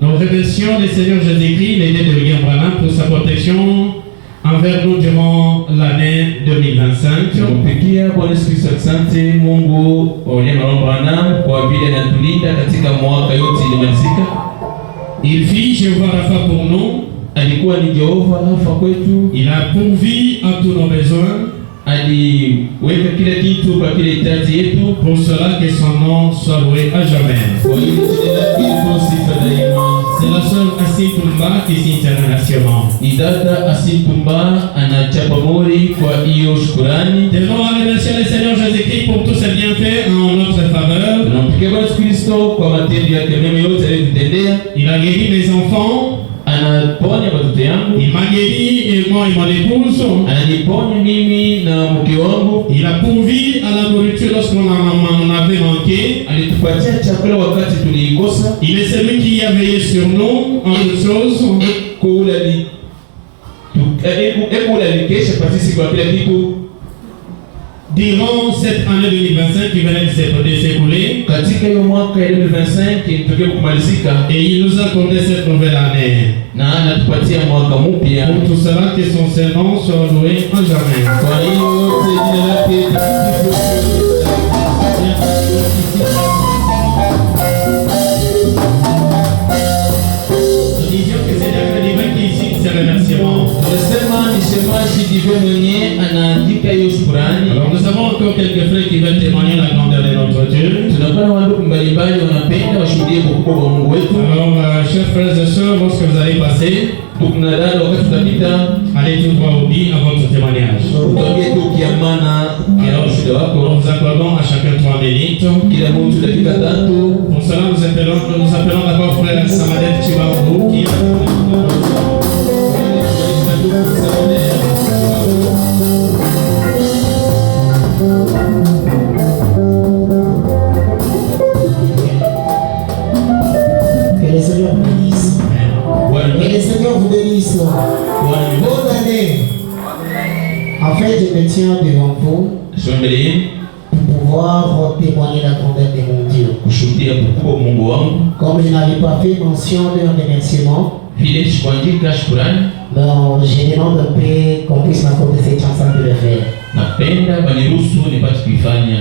Nous remercions le Seigneur Jésus-Christ, l'aîné de William Branham, pour sa protection envers nous durant l'année 2025. Il fit Jéhovah Rapha pour nous. Il a pourvu à tous nos besoins. Pour cela que son nom soit loué à jamais. C'est la seule Asintumba qui s'internationale. Devons remercier le Seigneur Jésus-Christ pour tous ses bienfaits en notre faveur. Il a guéri mes enfants. Il m'a guéri et moi et mon épouse. Il a pourvu à la nourriture lorsqu'on en avait manqué. Il est celui qui a veillé sur nous en toutes choses. Durant cette année 2025 qui venait de s'écouler, et il nous a accordé cette nouvelle année. Pour tout cela, que son nom soit loué en jamais. Nous disions que c'est Dieu divin qui signe ces remerciements. Alors nous avons encore quelques frères qui veulent témoigner la grandeur de notre Dieu. Alors chers frères et sœurs, lorsque vous allez passer, allez tout droit au but à votre témoignage. Alors nous vous accordons à chacun 3 minutes. Pour cela nous appelons d'abord frère Samadek Chibaou qui En fait, je me tiens devant vous pour pouvoir témoigner la grandeur de mon Dieu. Comme je n'avais pas fait mention d'un remerciement, je demande un peu qu'on puisse m'accorder cette chance de le faire.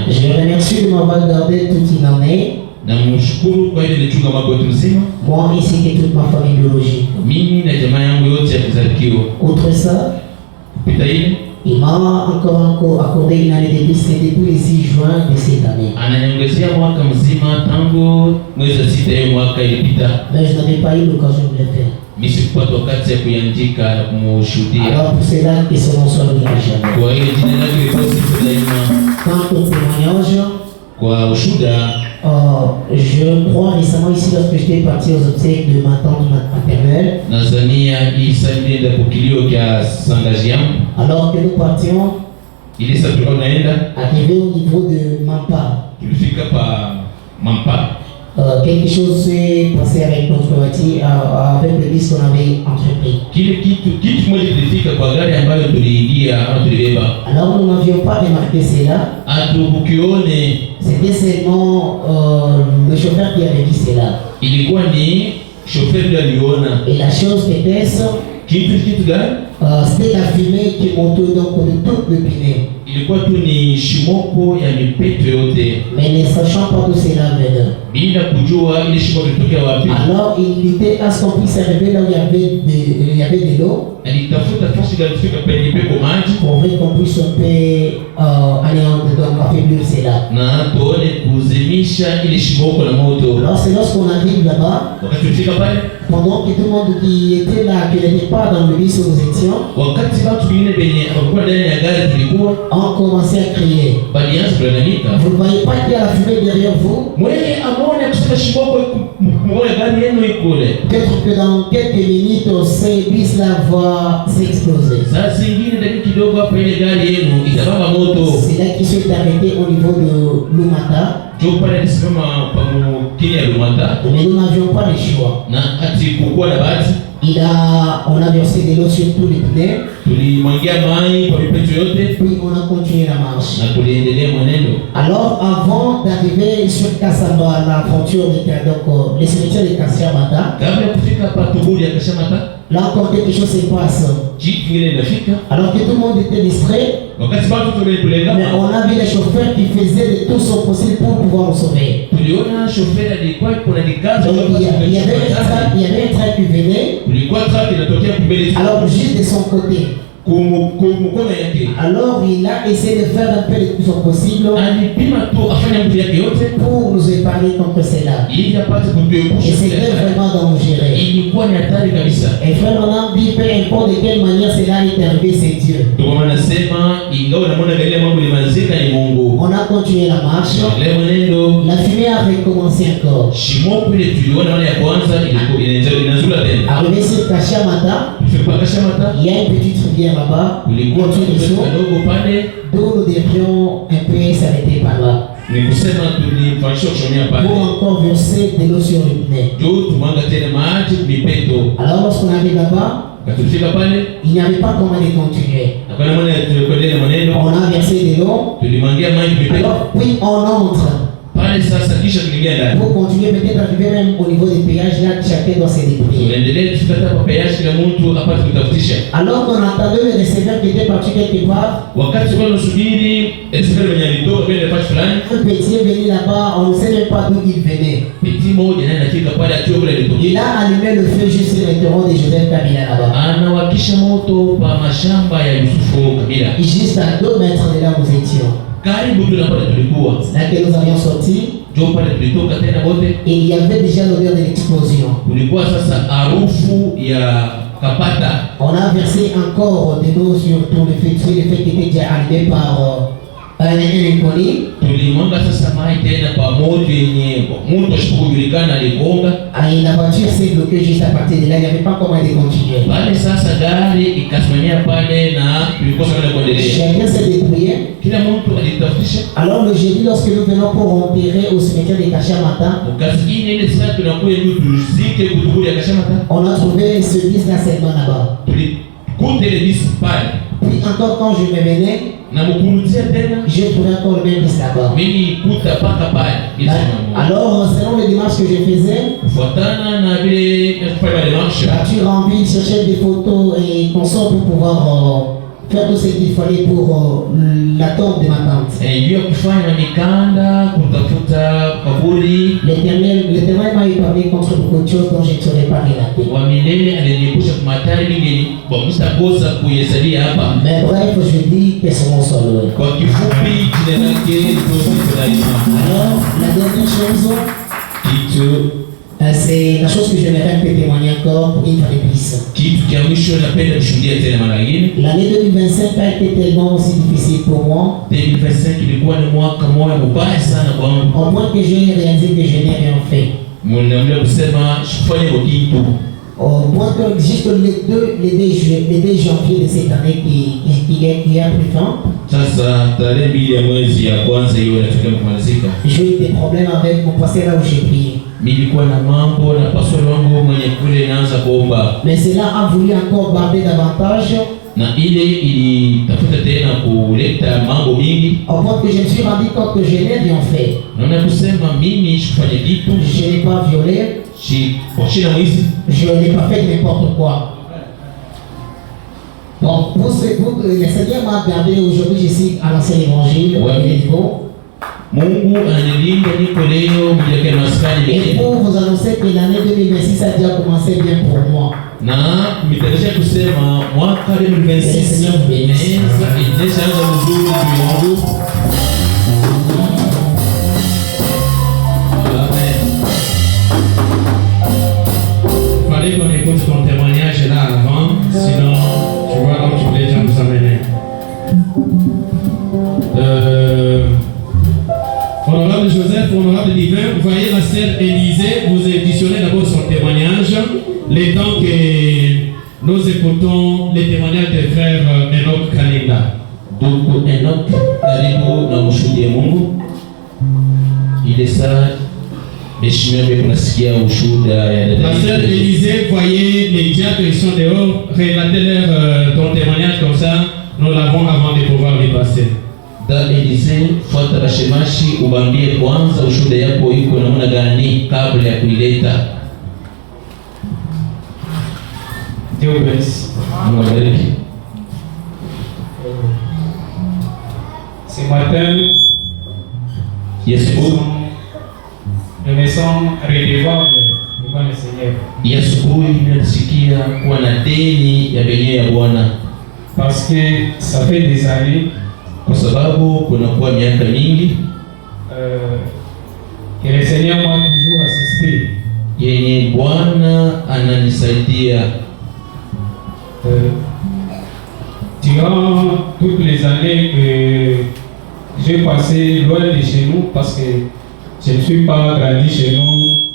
Je le remercie de m'avoir gardé toute une année. Moi ainsi que toute ma famille biologique. Outre ça, il m'a encore accordé une année de plus, c'est depuis le 6 juin de cette année. Mais je n'avais pas eu l'occasion de le faire. Alors pour cela que son nom soit loué à jamais. Quant au témoignage, je crois récemment ici lorsque j'étais parti aux obsèques de ma tante maternelle. Alors que nous partions, arrivé au niveau de Mampa, quelque chose s'est passé avec notre voiture, avec le bus qu'on avait entrepris. Alors nous n'avions pas remarqué cela. C'était seulement le chauffeur qui avait dit cela. Et la chose était-ce, c'était la fumée qui montait donc de tout le pneu. Mais ne sachant pas d'où cela venait. Alors il était à ce qu'on puisse arriver là où il y avait de l'eau pour vrai qu'on puisse un peu aller en dedans, affaiblir cela. na tuone kuzimisha ile shimoko la moto. Alors c'est lorsqu'on arrive là-bas, Wakati tulifika pale, pendant que tout le monde qui était là, qui n'était pas dans le bus où nous étions, wakati watu wengine wenye hawakuwa ndani ya gari tulikuwa on commençait à crier. balianza kulalamika, Vous ne voyez pas qu'il y a la fumée derrière vous? mwenye amone kusema shimoko mmoja gari yenu ikule. Peut-être que dans quelques minutes, ces bus-là vont s'exploser. Saa zingine dakika kidogo hapa ile gari yenu itababa moto. C'est là qu'ils sont arrêtés au niveau de Lumata. Ndio pale alisimama pamukini ya Lumata, Mais nous n'avions pas le choix. na ati kukuwa na bahati On a versé de l'eau sur tous les pneus, tulimwangia mai kwa mipeto yote puis on a continué la marche. na tuliendelea mwenendo. Alors, avant d'arriver sur Kassamba, la frontière donc les cimetières de Kassiamata, Kabla ya kufika hapa Tubuli ya Kashamata, là encore quelque chose se passe. jitu kingine inafika. Alors que tout le monde était distrait, Wakati watu tumetulenga, mais on a vu les chauffeurs qui faisaient de tout son possible pour pouvoir nous sauver. tuliona shoferi alikuwa kuna dikaza Donc, il y avait un train qui venait, kulikuwa truck inatokea kumbele alors juste de son côté. kumkono yake. Alors il a essayé de faire un peu de tout son possible Alipima tu afanya mtu yake yote pour nous épargner contre cela. ili apate Et kutuepusha. c'était vraiment dangereux. Ilikuwa ni hatari kabisa. Et frère, on a dit, peu importe de quelle manière cela est arrivé, c'est Dieu. Ndio wanasema ingawa namona gari mambo limazika ni Mungu. On a continué la marche. Leo mwenendo La fumée a recommencé encore. shimoko ile tuliona wale ya kwanza ilikuwa inazula tena. Arrivé sur Kashamata, Tulifika Kashamata, il y a une petite rivière là-bas, kulikuwa kidogo pale, d'où nous devions un peu s'arrêter par là. ni kusema tulifanyishwa kushomea pale. Pour encore verser de l'eau sur le pneu. Ndio tumwanga tena maji mipeto. Alors lorsqu'on arrive là-bas, Quand tulifika pale, il n'y avait pas comment de continuer. hakuna mwana tulikwenda mwenendo, On a versé de l'eau. tulimwangia maji mipeto. Alors puis on entre. Pale sasa kisha tuliingia ndani. Pour continuer, peut-être arriver même au niveau des péages, là, chacun doit se débrouiller. Tunaendelea kufika hapa peyaji, kila mtu apate kutafutisha. Alors qu'on attendait le receveur qui était parti quelque part, Wakati kwa nasubiri espere mwenye alitoka kwenda nafasi fulani, un petit est venu là-bas, on ne sait même pas d'où il venait. piti moja naye anafika pale akiwa kule alitoka. Il a allumé le feu juste sur le terreau de Joseph Kabila là-bas. Anawakisha moto pa mashamba ya Yusufu Kabila. Juste à 2 mètres de là où nous étions. Karibu tu na pale tulikuwa. C'est là que nous avions sorti. Ndio pale tulitoka tena wote. Et il y avait déjà l'odeur de l'explosion. Kulikuwa sasa harufu ya kapata. On a versé encore de l'eau sur tout le feu qui était déjà allumé par un inconnu. Tulimwanga sasa mai tena pa moto yenye mtu asipojulikana aligonga. Et la voiture s'est bloquée juste à partir de là, il n'y avait pas comment de continuer. Pale sasa gari ikasimamia pale na tulikosa kwenda kuendelea. Chacun s'est débrouillé. Kila mtu alitafutisha. Alors le jeudi, lorsque nous venons pour enterrer au cimetière de Kashamata, Wakati ile saa tunakuja juu tuzike kutubuli ya Kashamata. on a trouvé ce bus-là seulement là-bas. Tulikuta ile bisi pale. Puis encore quand je me venais, Na mkurudia tena. j'ai trouvé encore le même bus là-bas. Mimi kuta paka pale. Alors selon les démarches que je faisais, Kufuatana na vile kufanya démarche. tu remplis, cherchais des photos et consorts pour pouvoir faire tout ce qu'il fallait pour la tombe de ma tante. Ndio kufanya mikanda, kutafuta kaburi. L'Éternel m'a épargné contre beaucoup de choses dont je ne saurais pas relater. Wa milele aliniepusha kwa hatari mingi kwa mstakosa kuihesabia hapa. Mais bref, je dis que son nom soit loué. Kwa kifupi jina lake ndio. Alors, la dernière chose, Kitu c'est la chose que j'aimerais un peu témoigner encore pour une fois de plus. kitu cha mwisho napenda kushuhudia tena mara nyingine. L'année 2025 a été tellement aussi difficile pour moi, 2025 ilikuwa ni mwaka moja mbaya sana kwangu. au point que j'ai réalisé que je n'ai rien fait. Mnaambia kusema sifanye kitu. Au point que juste les 2 janvier de cette année qui a pris fin, Sasa tarehe 2 ya mwezi ya kwanza hiyo inafika kumalizika. j'ai eu des problèmes avec mon pasteur là où j'ai prié. Nilikuwa na mambo na pastor wangu mwenye kule naanza kuomba. Mais cela a voulu encore barder davantage, Na ile ilitafuta tena kuleta mambo mingi. au point que je me suis rendu compte que je n'ai rien fait. Naona kusema mimi sikufanya kitu. Je n'ai pas violé, Pochina mwizi. je n'ai pas fait n'importe quoi. Donc, le Seigneur m'a gardé aujourd'hui, je suis à l'ancien évangile, au niveau. Mungu ananilinda niko leo mjake maskani Et mimi. pour vous annoncer que l'année 2026 a déjà commencé bien pour moi. Na mitanisha kusema mwaka 2026 inaweza Honorable Joseph, honorable Divin, vous voyez la sœur Élisée, vous éditionnez d'abord son témoignage, les temps que nous écoutons les témoignages des frères Enoch Kalinda. Donc Enoch karibu na mshuhudie Mungu. Ile saa mheshimiwa kunasikia ushuhuda ya dada. La sœur Élisée, voyez les diacres qui sont dehors, relatez-leur ton témoignage comme ça, nous l'avons avant de pouvoir les passer. Da Élisée, fuata bashemashi ubambie kwanza ushuhuda yako iko namna gani kabla ya kuileta. Dieu bénisse. Ce matin, Yes, je me sens redevable devant le Seigneur. Asubuhi ninasikia kuwa na deni ya benye ya Bwana. Parce que ça fait des années Kwa sababu kunakuwa miaka mingi que le Seigneur m'a toujours assisté. yenye Bwana ananisaidia. Durant toutes les années que j'ai passé loin de chez nous, parce que je ne suis pas grandi chez nous,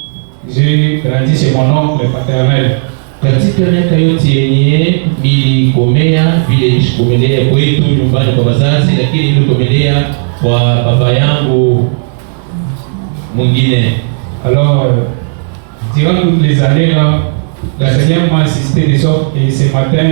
j'ai grandi chez mon oncle paternel. Katika miaka yote yenye nilikomea vile nilikomelea kwetu nyumbani kwa wazazi, lakini nilikomelea kwa baba yangu mwingine. Alors, durant toutes les années là, le Seigneur m'a assisté de sorte que ce matin,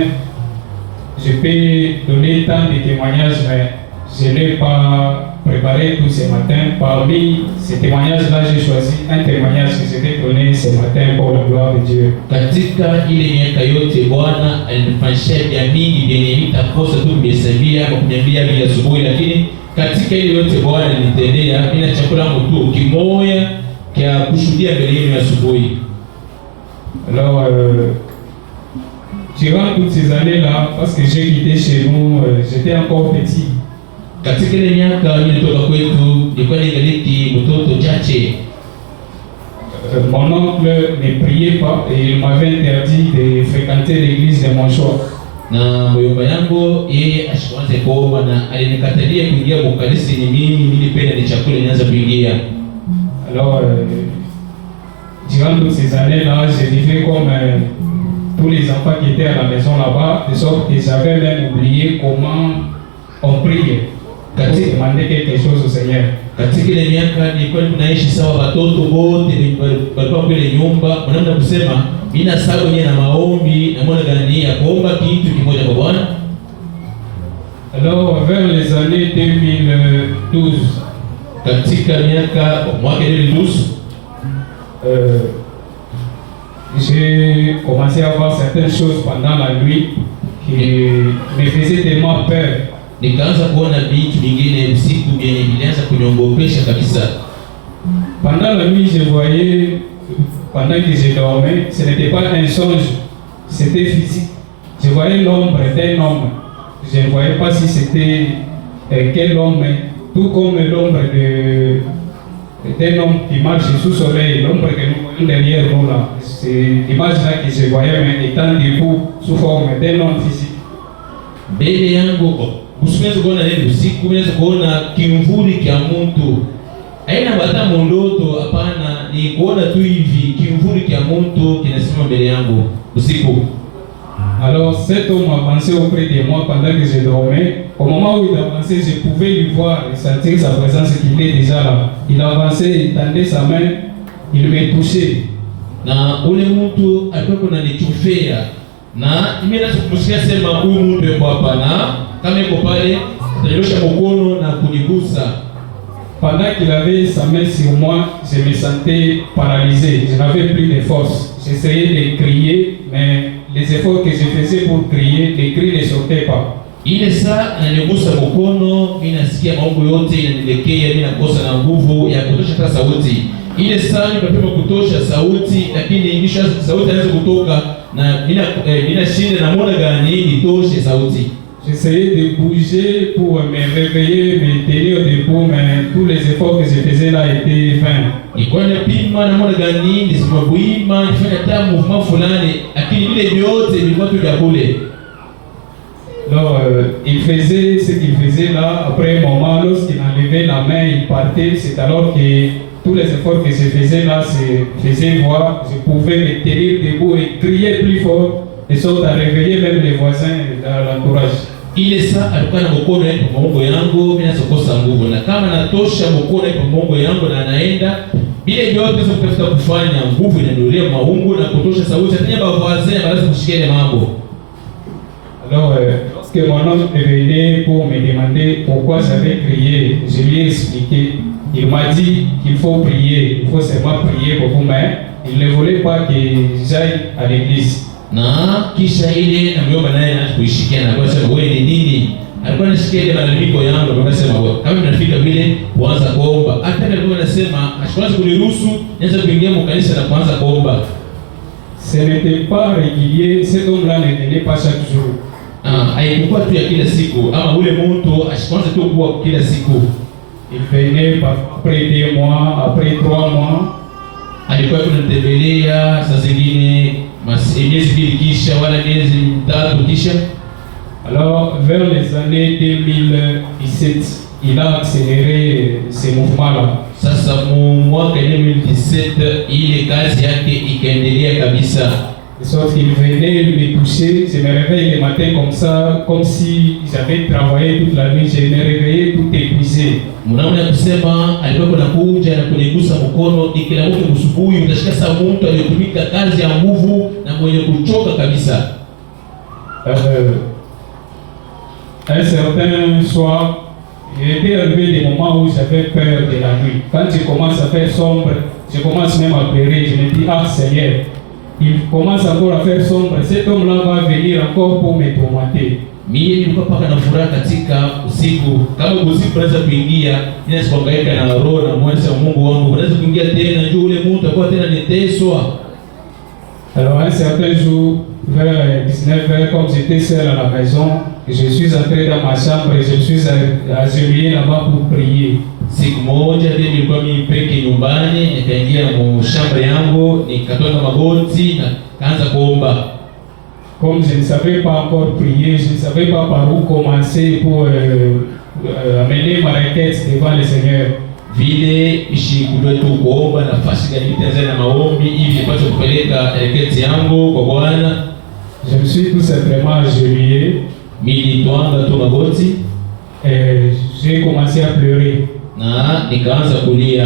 je peux donner tant de témoignages, mais je n'ai pas préparé tout ce matin. Parmi ces témoignages-là, j'ai choisi un témoignage que je vais donner ce matin pour la gloire de Dieu. Katika ile miaka yote Bwana alinifanyishia vya mingi vyenye nitakosa tu kumhesabia kwa kuniambia vile asubuhi, lakini katika ile yote Bwana alinitendea. Mimi chakula mtu kimoya kia kushuhudia mbele yenu asubuhi. Alors, durant toutes ces années-là, parce que j'ai quitté chez nous, j'étais encore petit. Katika ile miaka nilitoka kwetu nilikuwa ningali mtoto chache. Mon oncle ne priait pas et il m'avait interdit de fréquenter l'église de mon choix. Na mjomba yangu yeye ashaanza kuomba na alinikatalia kuingia kwa kanisa. Ni mimi nilipenda ni chakula nianza kuingia. Alors, durant toutes ces années-là, je vivais comme tous les enfants qui étaient à la maison là-bas, de sorte que j'avais même oublié comment on priait. Quand il demandait quelque chose au Seigneur. Katika ile miaka nilikuwa tunaishi sawa watoto wote walikuwa kule nyumba. Mnaenda kusema mimi na sababu ni na maombi na mbona gani ya kuomba kitu kimoja kwa Bwana. Alors vers les années 2012, katika miaka mwaka 2012 j'ai commencé à voir certaines choses pendant la nuit qui me faisaient tellement peur. Nikaanza kuona vitu vingine usiku vyenye vilianza kuniogopesha kabisa. Pendant la nuit, je voyais, pendant que je dormais, ce n'était pas un songe, c'était physique. Je voyais l'ombre d'un homme. Je ne voyais pas si c'était quel homme, tout comme l'ombre d'un homme qui marche sous le soleil, l'ombre que nous voyons derrière nous là. C'est l'image-là que je voyais, mais étant debout sous forme d'un homme physique. Mbele yangu usiweze kuona neno usiku, unaweza kuona kimvuli kia mtu. Haina hata mondoto, hapana, ni kuona tu hivi kimvuli kia mtu kinasimama mbele yangu usiku. Alors cet homme avançait auprès de moi pendant que je dormais. Au moment où il avançait, je pouvais lui voir et sentir sa présence qu'il est déjà là. Il avançait, il tendait sa main, il me touchait. Na ule mtu alikuwa kunanichufia. Na mimi naweza kusikia sema huyu mtu yuko hapa, na kama yuko pale atanyosha mkono na kunigusa. Pendant qu'il avait sa main sur moi, je me sentais paralysé. Je n'avais plus de force. J'essayais de crier, mais les efforts que je faisais pour crier, les cris ne sortaient pas. Ile saa ananigusa mkono, mimi nasikia maungu yote yananielekea, mimi nakosa na nguvu ya kutosha hata sauti. Ile saa nilipima kutosha sauti, lakini nisha sauti haiwezi kutoka, na mina shida na muda gani nitoshe sauti. J'essayais de bouger pour me réveiller, me tenir debout, mais tous les efforts que je faisais là étaient vains. Nilikuwa napima na muda gani nisimbuima, nifanye hata movement fulani, lakini vile vyote vilikuwa tu vya kule. Alors, il faisait ce qu'il faisait là. Après un moment, lorsqu'il enlevait la main, il partait. C'est alors que tous les efforts que je faisais là se faisaient voir. Je pouvais me tenir debout et crier plus fort, de sorte à réveiller même les voisins dans l'entourage. Ile saa alikuwa na mkono yake kwa mongo yangu, mimi nasokosa nguvu, na kama natosha mkono yake kwa mongo yangu na anaenda bile vyote sasa kutafuta kufanya nguvu inaendelea maungu na kutosha sauti hata nyamba voisin basi kushikia ile mambo. Alors, lorsque mon homme est venu pour me demander pourquoi j'avais crié, je lui ai expliqué. Il m'a dit qu'il faut prier, il faut seulement prier beaucoup, mais il ne voulait pas que j'aille à l'église. Na kisha ile na mjomba naye anakuishikia na kwa sababu wewe ni nini? Alikuwa anashikia ile malalamiko yangu na akasema wewe kama mnafika vile kuanza kuomba. Hata alikuwa anasema ashikaanza kuniruhusu nianze kuingia mu kanisa na kuanza kuomba. Ce n'était pas régulier, cet homme-là ne venait pas chaque jour. Haikuwa tu ya kila siku ama ule mtu ashikaanza tu kuwa kila siku. Il venait après 2 mois, après 3 mois. Alikuwa tunatembelea saa zingine miezi mbili kisha wala miezi mitatu kisha. Alors, vers les années 2017, il a accéléré ces mouvements-là. Sasa mwaka 2017 ile kazi yake ikaendelea kabisa. De sorte qu'il venait me toucher, je me réveille le matin comme ça, comme si j'avais travaillé toute la nuit, je me réveillais tout épuisé. Mnaona kusema alikuwa anakuja na kunigusa mkono ikilamuka kusubuhi, utashika saa mtu aliyotumika kazi ya nguvu na mwenye kuchoka kabisa. Un certain soir, il était arrivé des moments où j'avais peur de la nuit. Quand il commence à faire sombre, je commence même à pleurer, je me dis, ah Seigneur, il commence encore à faire sombre, cet homme-là va venir encore pour me tourmenter. Mimi nilikuwa paka na furaha katika usiku. Kama usiku unaweza kuingia, ninasipohangaika na roho na mwezi wa Mungu wangu, unaweza kuingia tena juu ule mtu atakuwa tena niteswa. Alors un certain jour, vers 19h, comme j'étais seul à la maison, je suis entré dans ma chambre et je me suis agenouillé là-bas pour prier. Siku moja ndio nilikuwa mimi peke nyumbani, nikaingia mu shamba yangu, nikatoa magoti na kaanza kuomba. Comme je ne savais pas encore prier, je ne savais pas par où commencer pour amener ma requête devant le Seigneur. Vile ishikujua tu kuomba nafasi gani nitaanza na maombi ili nipate kupeleka requête yangu kwa Bwana. Je me suis tout simplement agenouillé. Nilitwanga tu magoti. J'ai commencé à pleurer. Na nikaanza kulia.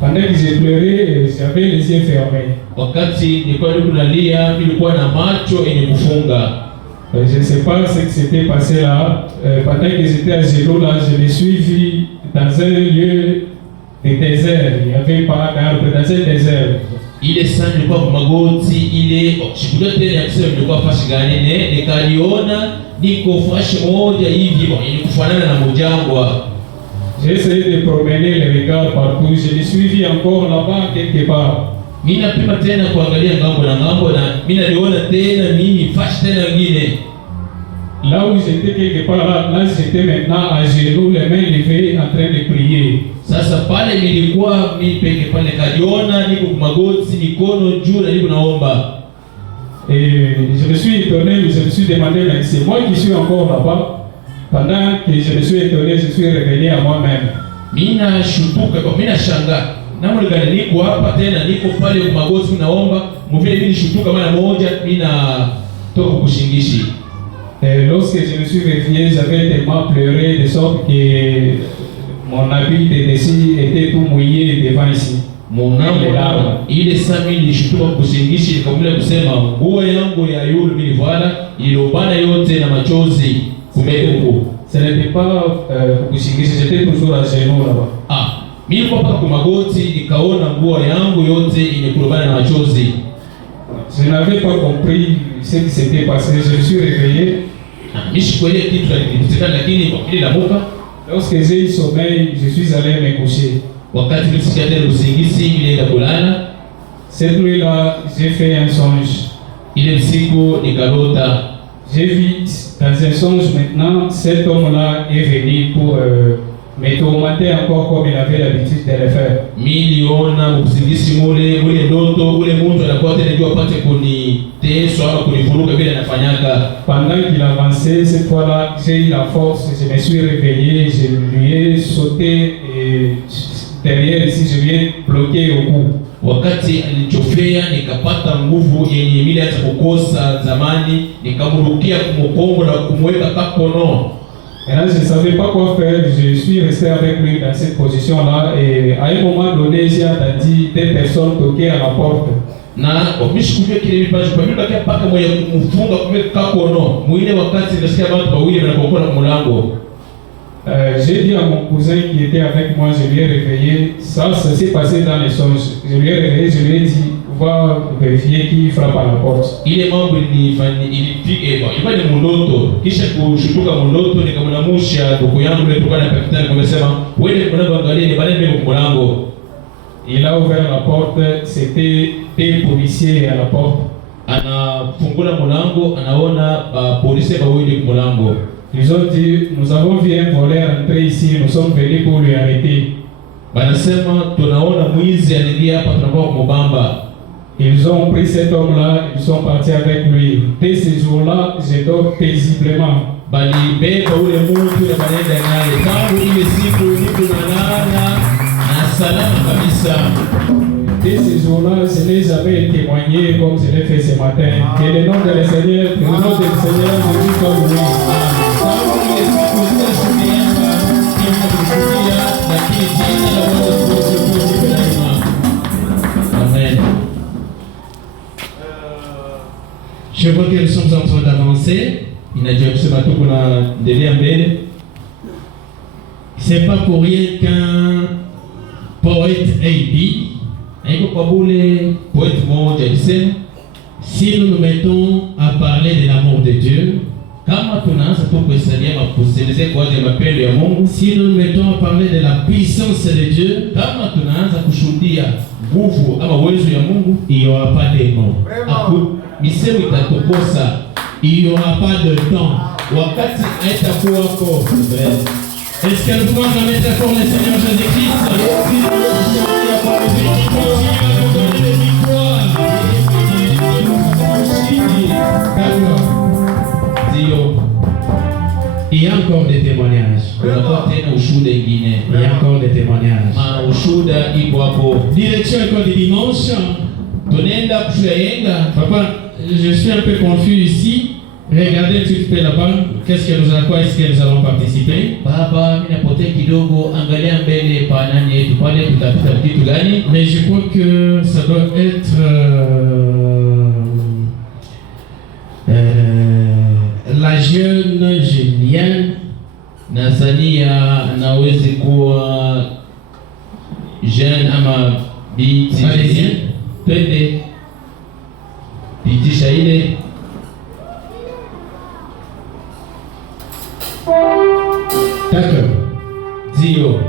Pendant que j'ai pleuré, j'avais les yeux fermés. Wakati nilikuwa nalia, nilikuwa na macho yenye kufunga. Je ne sais pas ce qui s'était passé là. Pendant que j'étais à genoux là, je me suis vu dans un lieu de désert. Il n'y avait pas d'arbre, dans un désert. Ile sana nilikuwa kwa magoti, ile shukuru tena ya kusema nilikuwa fashi gani nikaliona niko fashi moja hivi yenye kufanana na mjangwa. J'ai essayé de promener les regards partout. Je me suis vu encore là-bas quelque part. Mimi napima tena kuangalia ngambo na mimi naliona tena mimi fashi tena ngine. Là où j'étais quelque part là j'étais maintenant à genoux, les mains levées en train de prier. Sasa pale nilikuwa mimi peke pale kaliona niko kwa magoti mikono juu na niko naomba. Et je me suis étonné, je me suis demandé mais c'est moi qui suis encore là-bas. Pendant que je me suis étonné, je suis revenu à moi-même. Mina shutuka kwa mina shanga. Na mwana gani niko hapa tena niko pale kwa magoti naomba, mvile mimi shutuka mara moja mina toka kushingishi. Et lorsque je me suis réveillé, j'avais tellement pleuré de sorte que mon habit de dessus était tout mouillé devant ici. Ile sami nilishutuka kushingishi nikamwambia kusema nguo yangu ya yule nilivala ilobana yote na machozi kumekuko. Ce n'était pas kushingishi, j'étais toujours à genoux là-bas. Mimi nilikuwa paka kwa magoti nikaona nguo yangu yote imekulobana na machozi. Je n'avais pas compris ce qui s'était passé. Je me suis réveillé. Nishikwele kitu kilichotekana lakini kwa kile la muka. Lorsque j'ai eu sommeil, je suis allé me coucher. Wakati nilisikia tena usingizi ile kulala. Cette nuit-là, j'ai fait un songe. Ile usiku nikalota. J'ai vu dans un songe maintenant, cet homme-là est venu pour mais tourmenté encore comme il avait l'habitude de le faire. Miliona mkusingisi mule ndoto ule mtu anakuwa tena jua apate kuniteso ama kunivuruga vile anafanyaka. Pendant qu'il avançait, cette fois-là, j'ai eu la force, je me suis réveillé, je lui ai sauté et derrière ici, je lui ai bloqué au cou. Wakati alichofea nikapata nguvu yenye mimi hata kukosa zamani, nikamrukia kumkongo na kumweka kakono. Et là, je ne savais pas quoi faire, je suis resté avec lui dans cette position-là et à un moment donné, j'ai entendu des personnes toquer à la porte. Na omishukuvia kile vipaji kwa mimi bakia paka moya kumfunga kumweka kakono. Mwile wakati nasikia watu wawili wanapokuwa kwa mlango. J'ai dit à mon cousin qui était avec moi, je lui ai réveillé, ça s'est passé dans les songes. Je lui ai réveillé, je lui ai dit, va vérifier qui frappe à la porte. Ile mambo ilifanya ni mundoto, kisha kushutuka mundoto nikamnamusha ndugu yangu yule tukana na kapitani kumesema, wewe mlango angalie ni bale mbele mlango. Il a ouvert la porte, c'était des policiers à la porte. Anafungula mlango, anaona polisi wawili kwa mlango. Ils ont dit, nous avons vu un voleur entrer ici, nous sommes venus pour lui arrêter. Banasema tunaona mwizi aliingia hapa tunakuwa kumubamba. Ils ont pris cet homme-là, ils sont partis avec lui. Dès ce jour-là, je dors paisiblement. Balibeba ule mtu na banenda naye. Tangu ile siku niko nalala na salama kabisa. Dès ce jour-là, je n'ai jamais témoigné comme je l'ai fait ce matin. Que le nom du Seigneur, le nom du Seigneur, je dis comme lui. Amen. Je vois que nous sommes en train d'avancer. C'est pas pour rien qu'un poète a dit, si nous nous mettons à parler de l'amour de Dieu, si nous nous mettons à parler de la puissance de Dieu, il n'y aura pas de mots. Il n'y aura pas de temps. Est-ce qu'elle pourra mettre fort le Seigneur Jésus-Christ? Il y a encore des témoignages. Il y a encore des témoignages. Direction école du dimanche. Papa, je suis un peu confus ici. Regardez tout de suite là-bas. Qu'est-ce que nous allons, quoi est-ce que nous allons participer? Mais je crois que ça doit être la jeune Julienne. Nazania anawezi kuwa jeune ama binti. Twende pitisha ile. D'accord. Zio.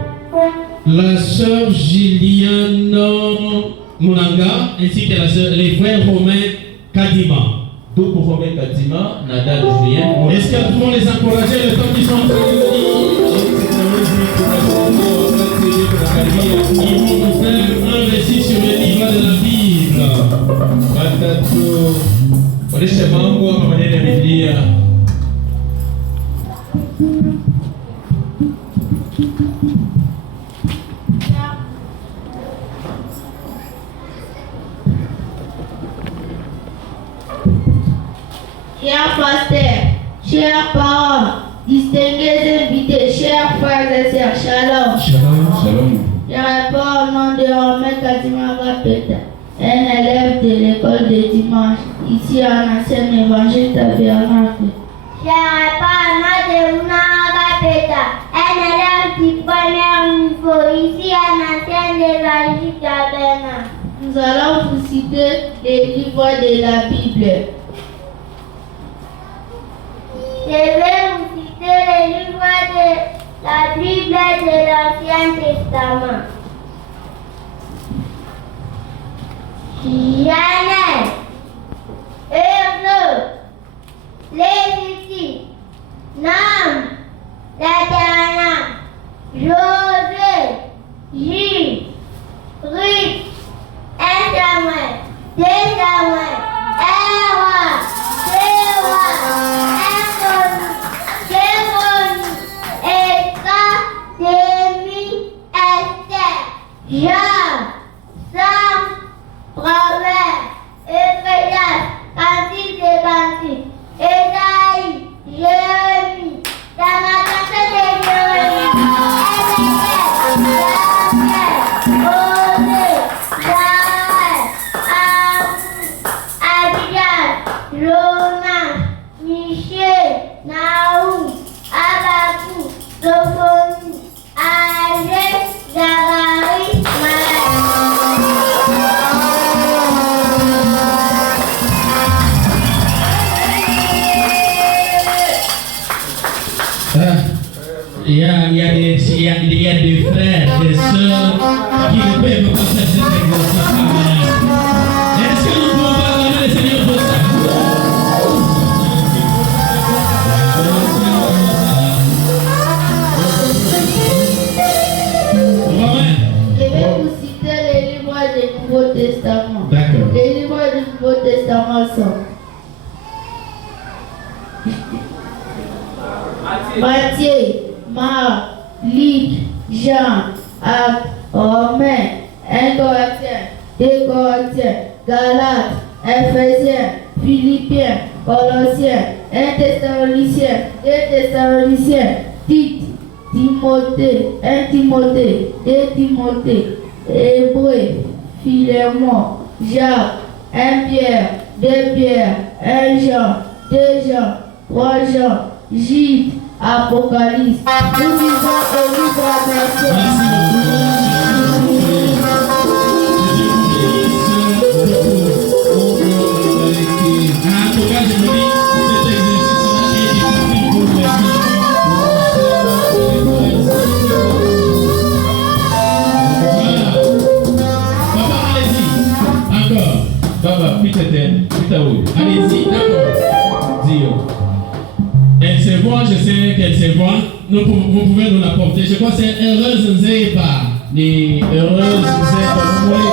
La sœur Julienne Munanga ainsi que la sœur, les frères Romain Kadima. Tuko Romain Kadima na dada Julienne. Est-ce qu'elles vont les encourager le temps qu'ils sont en train de ils vont nous faire un récit sur le livre de la Bible. Onesha mambo ama maneno ya Biblia. Chers pasteurs, chers parents, distingués invités, chers frères et sœurs, shalom. Shalom. Shalom. Je réponds au nom de Romain Kadima Rapeta, un élève de l'école de dimanche, ici en ancien évangile tabernacle. Je réponds au nom de Romain Rapeta, un élève du premier niveau, ici en ancien évangile tabernacle. Nous allons vous citer les livres de la Bible. Je vais vous citer les livres de la Bible de l'Ancien Testament. Genèse, Exode, Lévitique, Nombre, Deutéronome, Joël. Il y a des frères, des sœurs qui ne peuvent pas faire cet exercice. Est-ce que nous pouvons acclamer le Seigneur pour ça? Je vais vous citer les livres du Nouveau Testament. D'accord. Les livres du Nouveau Testament sont Matthieu, Marc, Luc, Jean, Actes, Romains, 1 Corinthiens, 2 Corinthiens, Galates, Éphésiens, Philippiens, Colossiens, 1 Thessaloniciens, 2 Thessaloniciens, Tite, Timothée, 1 Timothée, 2 Timothée, Hébreux, Philémon, Jacques, 1 Pierre, 2 Pierre, 1 Jean, 2 Jean, 3 Jean, Jude, Apocalypse. Nous vivons au livre de Allez-y, d'accord. Dis-le. Elle se voit, je sais qu'elle se voit. Vous pouvez nous l'apporter. Je crois que c'est heureuse Nzeba. Les heureuses Nzeba. Vous voulez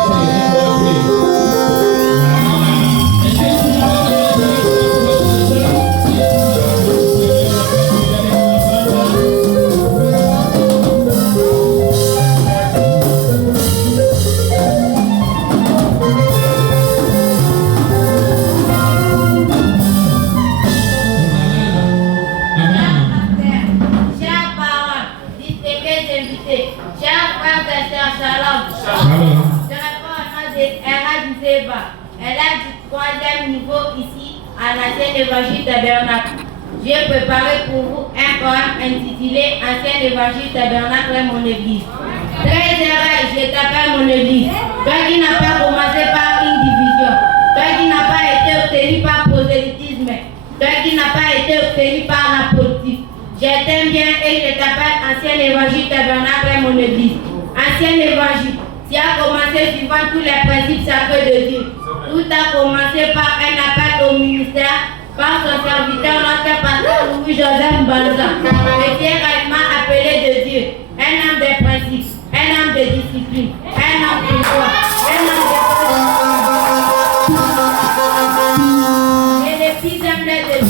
élève du 3e niveau ici à l'Ancien Évangile Tabernacle. J'ai préparé pour vous un poème intitulé Ancien Évangile Tabernacle est mon église. Très heureux, je t'appelle mon église. Toi qui n'as pas commencé par une division, toi qui n'as pas été obtenu par prosélytisme, toi qui n'as pas été obtenu par la politique. Je t'aime bien et je t'appelle Ancien Évangile Tabernacle est mon église. Ancien Évangile, qui a commencé suivant tous les principes sacrés de Dieu. Tout a commencé par un appel au ministère par son serviteur, notre pasteur Louis-Joseph Banza, et qui est réellement appelé de Dieu, un homme de principes, un homme de discipline, un homme de foi, un homme de et le fils d'un de Dieu.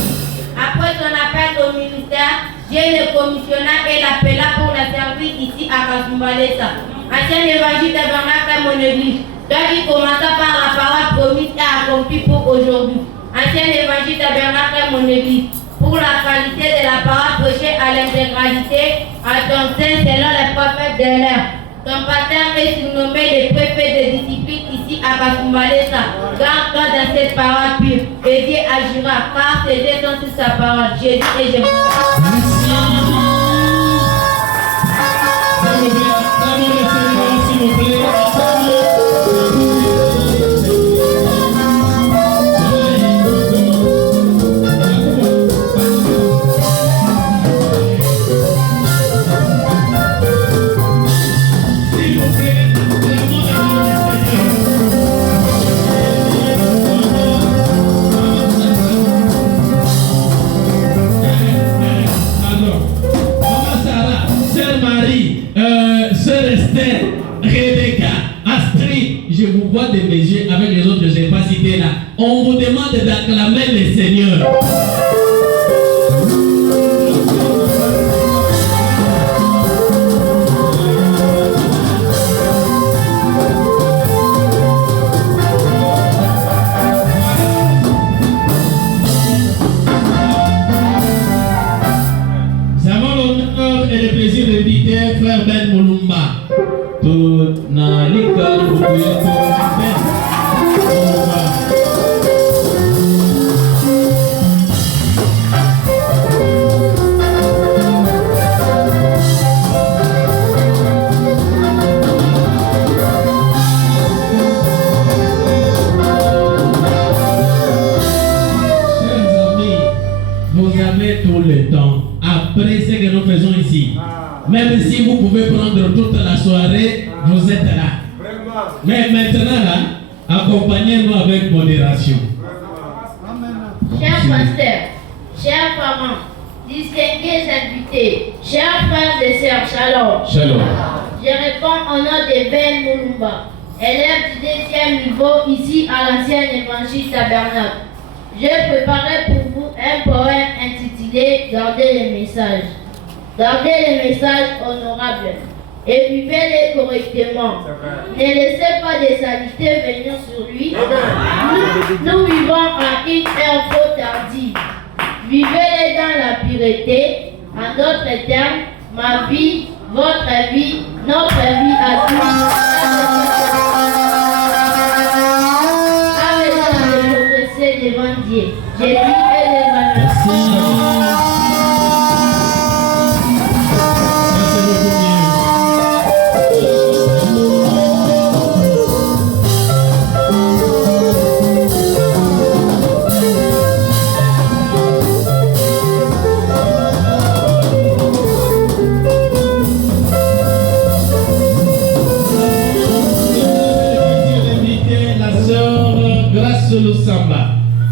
Après son appel au ministère, Dieu le commissionna et l'appela pour le servir ici à Kasumbalesa. Ancien Évangile Tabernacle est mon église. Toi qui commença par la parole promise et accomplie pour aujourd'hui. Ancien Évangile Tabernacle est mon église. Pour la qualité de la parole prêchée à l'intégralité, à ton sein selon les prophètes de l'heure. Ton pasteur est surnommé le préfet de discipline ici à Kasumbalesa. Garde-toi dans cette parole pure. Et Dieu agira, car ses yeux sont sur sa parole. Je dis et je vous je vous vois de mes yeux avec les autres, je n'ai pas cité là. On vous demande d'acclamer le Seigneur. Nous avons l'honneur et le plaisir d'inviter frère Ben Moulumba. Vous avez tout le temps. après ce que nous faisons ici. Même si vous pouvez prendre toute la soirée, vous êtes là. Mais maintenant, là, accompagnez-nous avec modération. Chers pasteurs, chers parents, distingués invités, chers frères et sœurs, shalom. Shalom. Je réponds au nom de Ben Moulumba, élève du 2e niveau ici à l'ancien évangile tabernacle. J'ai préparé pour vous un poème intitulé Gardez les messages. Gardez les messages honorables et vivez-les correctement. Ne laissez pas des saletés venir sur lui. Nous vivons à une ère trop tardive. Vivez-les dans la pureté. En d'autres termes, ma vie, votre vie, notre vie à tous. A besoin de progresser devant Dieu. J'ai dit et devant Merci.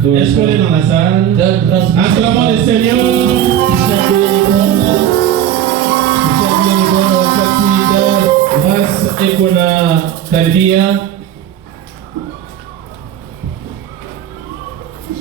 Est-ce qu'on est dans la salle? Acclamons le Seigneur. Grâce et qu'on a Talbia.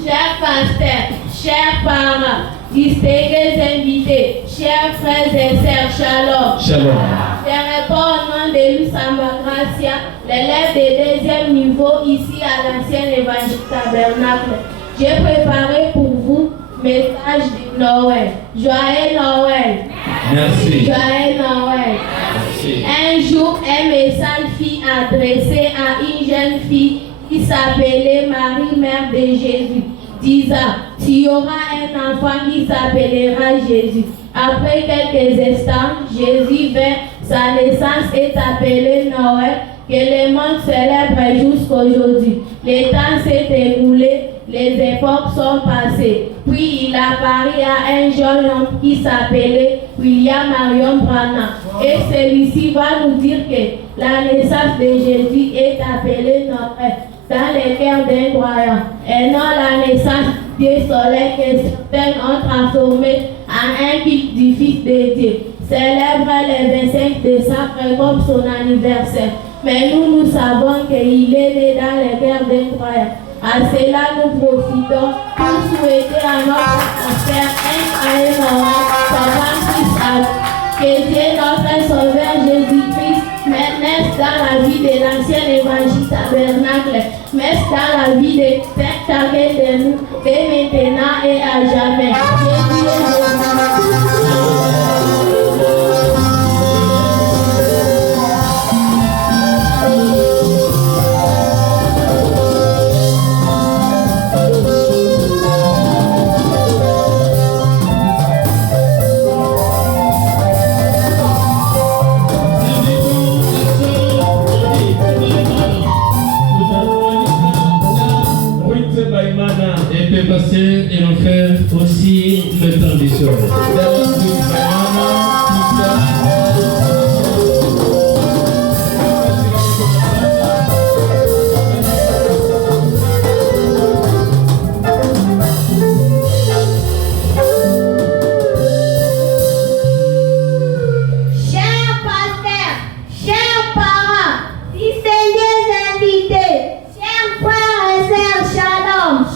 Chers pasteurs, chers parents, distingués invités, chers frères et sœurs, shalom. Shalom. Je réponds au nom de Lusamba Gracia, l'élève de 2e niveau ici à l'ancien évangile tabernacle. J'ai préparé pour vous message de Noël. Joyeux Noël. Merci. Joyeux Noël. Merci. Un jour, un message fut adressé à une jeune fille qui s'appelait Marie, mère de Jésus, disant, tu y auras un enfant qui s'appellera Jésus. Après quelques instants, Jésus vint, sa naissance est appelée Noël, que le monde célèbre jusqu'aujourd'hui. Le temps s'est écoulé, les époques sont passées. Puis il apparut à un jeune homme qui s'appelait William Marion Branham. Et celui-ci va nous dire que la naissance de Jésus est appelée Noël dans les cœurs des croyants, et non la naissance du soleil que certains ont transformé en un culte du Fils de Dieu. Célèbre le 25 décembre comme son anniversaire. Mais nous savons qu'il est né dans les cœurs des croyants. À cela, nous profitons pour souhaiter à notre pasteur un joyeux Noël, sa Christ, que Dieu, notre Sauveur Jésus-Christ, naisse dans la vie de l'ancien évangile tabernacle, naisse dans la vie de chacun de nous, dès maintenant et à jamais. Jésus est Jésus. Et peut passer et en faire aussi le temps des choses.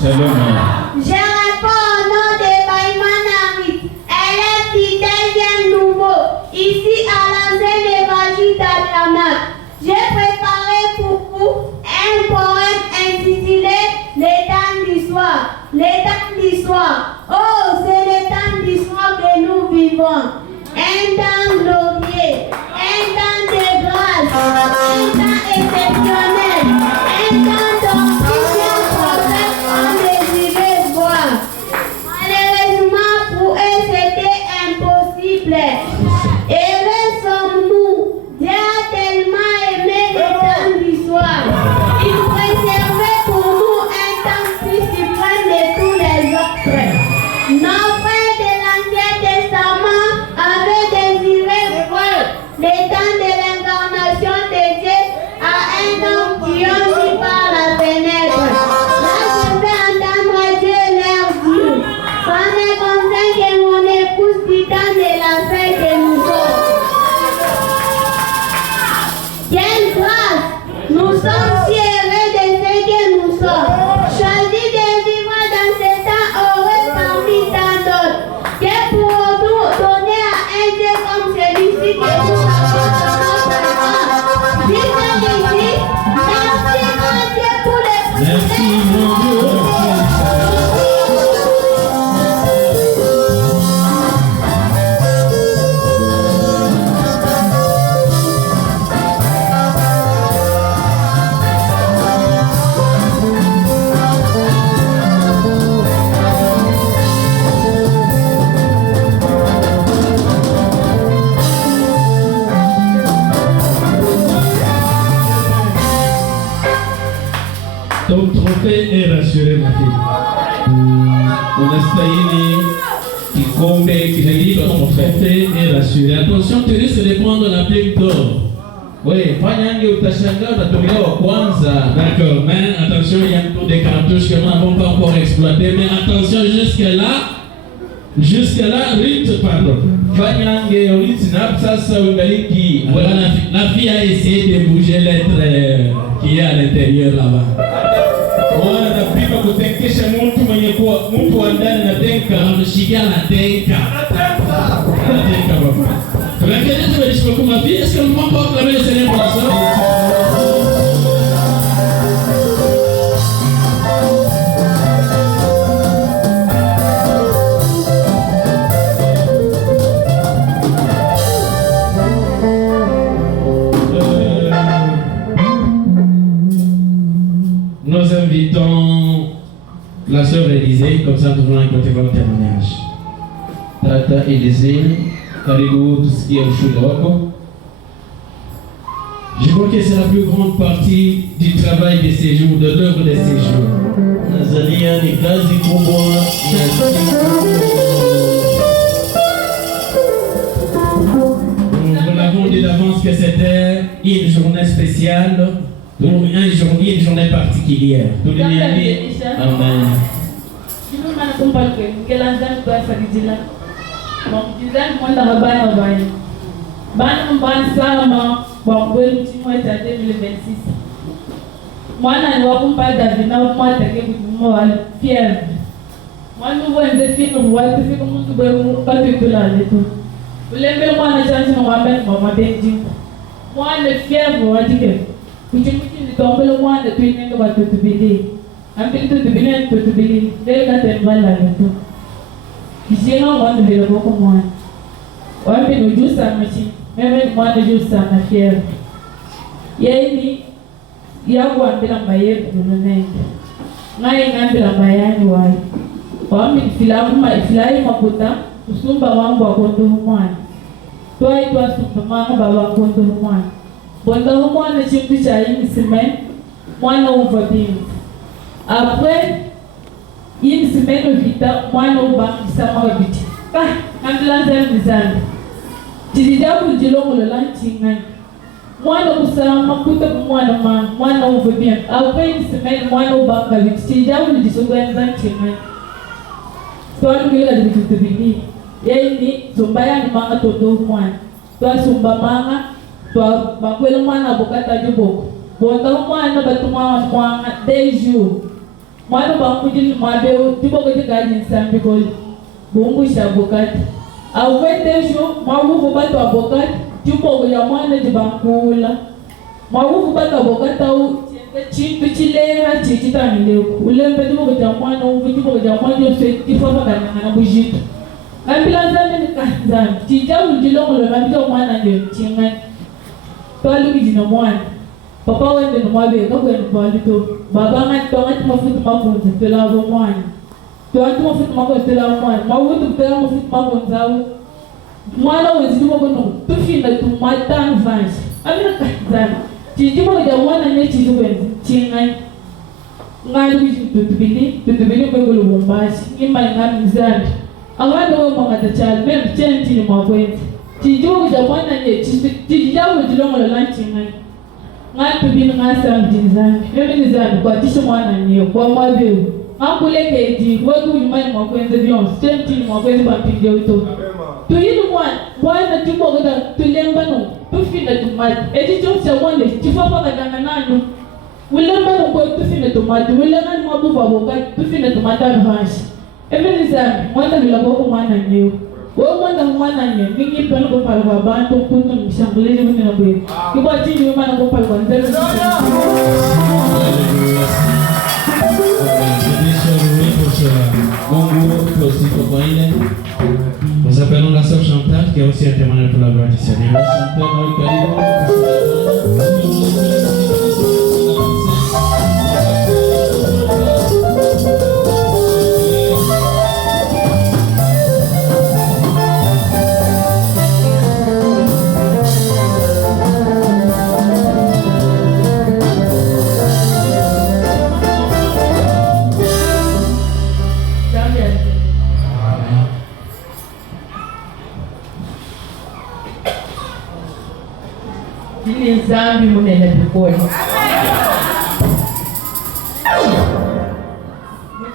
Shalom. Je réponds au nom de Baïman Harit, élève du 2e nouveau, ici à l'ancien évangile tabernacle. J'ai préparé pour vous un poème intitulé Les temps d'histoire. Les temps d'histoire. Oh, c'est les temps d'histoire que nous vivons. Un temps glorieux, un temps de grâce, un temps exceptionnel, un temps dont plusieurs prophètes ont désiré voir. Malheureusement pour eux c'était impossible. Heureux sommes-nous, Dieu a tellement aimé les temps d'histoire. Il préservait pour nous un temps plus suprême de tous les autres. Nos frères de l'Ancien Testament et rassuré, ma fille. Unastahili kikombe kinaitwa Conforté et rassuré. Attention, tu risques de prendre la prime d'or. Oui, fanya nge utashangaa utatumia wa kwanza. D'accord, mais attention, il y a un tour de cartouches que nous n'avons pas encore exploité. Mais attention, jusque-là, Ruth, pardon. Fanya nge uliti na sasa ungaliki. Voilà, la fille a essayé de bouger l'être qui est à l'intérieur là-bas. Wanapima kutenkesha mtu mwenye kuwa mtu wa ndani na tenka. Anamshikia na tenka. Na tenka baba. Tunaendelea tumeshika kwa fille. Est-ce que nous pouvons pas acclamer le Seigneur pour ça? Nous invitons la sœur Élisée, comme ça nous allons écouter votre témoignage. Tata Élisée, karibu tusikie ushuhuda wako. Je crois que c'est la plus grande partie du travail de ces jours, de l'œuvre de ces jours. Tanzania ni kazi kubwa ya Nous l'avons dit d'avance que c'était une journée spéciale, une journée particulière. Amen. Mwana ni wakumpa Davina mwata ke kutumoa fièvre. Mwana uwenze finu watu fiku mtu bwe katu ikula letu. Ulembe mwana chanchi na wabeni mama benji. Mwana fièvre watike. Kuchimuchi nitombele mwana tuinenge wa tutubili. Ambili tutubili. Dele kate mbala letu. Kishienga mwana vile boko mwana. Wambi nujusa machi. Meme mwana jusa na fièvre. Yeni yakuhambela mbaye bulunenge ngaye ngambela mbayani wayo wami filayi makuta usumba wangu wakondo humwana twai twasumba manga baba wakondo humwana bonda humwana chintu cha yimisime mwana uva bingi apres yimisime vita mwana ubangisa mabiti ngambela nzamizana tilijakujilongolola nchingani mwana kusama kuta kumwana mwana uvumia akweli semeni mwana ubanga vitijau nijisogwenza nchimani twanu kile vitubili yeni zombaya ni manga todo mwana twasumba manga twa bakwele mwana bokata juboko bonda mwana batuma mwana deju mwana bangujili mabeo juboko jigaji nsambi koli bungusha bokata awete jo mawu bato abokata Jupo ya mwana jibankula mawu bata bokata u chintu chilera chichitanile ulembe jupo ja mwana u jupo ja mwana yo se tifafa kana na bujitu ambila zane ni kanza tija ujilongo lo nabito mwana ndio chinga twalu kijina mwana papa wende no mwabe ka kwenda palito baba ngati ngati mafuta mafunza tela bo mwana twatu mafuta mafunza tela mwana mawu tela mafuta mafunza mwana wezimo kono tufina tumatana vansi amina kanzana tijimo ja mwana ne tijwenzi tingai ngani tutubili kwegolo bombashi imba ngami mzandi awanda we mwanga tachali mem chenti ni mwakwenzi tijimo ja mwana ne tijawo jilongo la lantingai ngani tubini ngasa mjinzani mimi nizani kwa tisho mwana ne kwa mwabeu ngakuleke eti wegu nyumani mwakwenzi vyons chenti ni mwakwenzi bampinge uto tuyili mwana tibogota tulembano tufina tumati eti chonse wande tifafa kadanga nanu ulembano kwa tufina tumati ulengani mwabuva boka tufina tumati advanshi emelizami mwana vila boko mwana nyeo mwana nye mingi pano kwa pala kwa bantu kutu mshangulezi mwana kwe kibwa chini mwana kwa pala kwa nzelu Nous appelons la sœur Chantal qui a aussi un témoignage pour la gloire du Seigneur. Jini nzambi munene bikoni.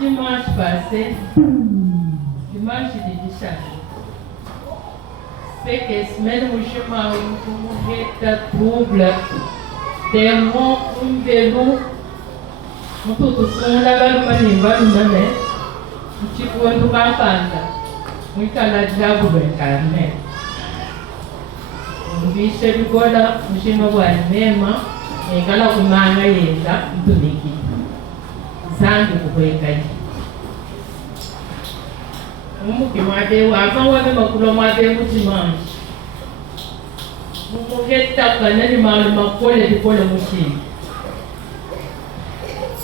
Dimanche passé, dimanche de dimanche, fait que semaine où je m'ai trouble, des mots, vélo, on peut tout ça, on a pas le manivelle, on a tu peux nous parler, on est à la diable incarnée. On vit chez le Goda, on chez moi même, et quand on m'a envoyé là, on peut l'équipe. Zangu kukweka umuke mwade wava wame makulo mwade mutimanji mumugeta kanani malu makole dikole mushini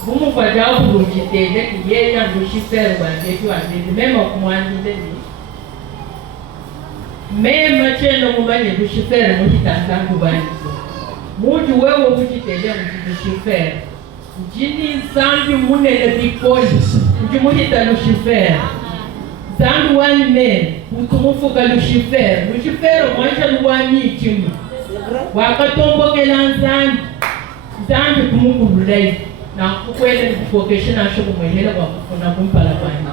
mumukwada bulungitende kiyeya ndushifere bandetu andezi mema kumwandileni mema cheno mubanye ndushifere muchitanzangu bandizo muji wewe muchitende muchitushifere Jini zambi munene bikoli, ujimuhita Lucifer. Zambi wani mene, utumufuka Lucifer. Lucifer mwaisha luwani ichimu. Wakatombo kela zambi. Zambi kumukululei. Na kukwele nifokeshe na shoku mwehele kwa kufuna kumpala bani.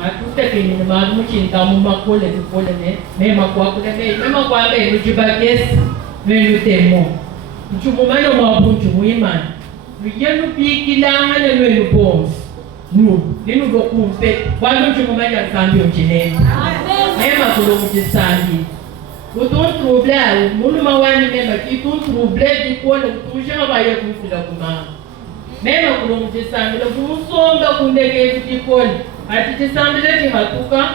Matute kini ni malumu chintamu makole bikole ne. Mema kwa kule mei. Mema kwa mei nujibakesi. Mei temo. Mchumumano mwabunchu muimani. Nujenu pikilanga na nwenu bonzi. Ninu dokumpe. Wadu mchumumano sambi ojineni. Mema kulo mchisambi. Utun trouble, munu mawani mema. Kitun trouble dikone. Utumusha mabaya kumfila kumama. Mema kulo mchisambi. Kumusonga kundege dikone. Atichisambi leti hatuka.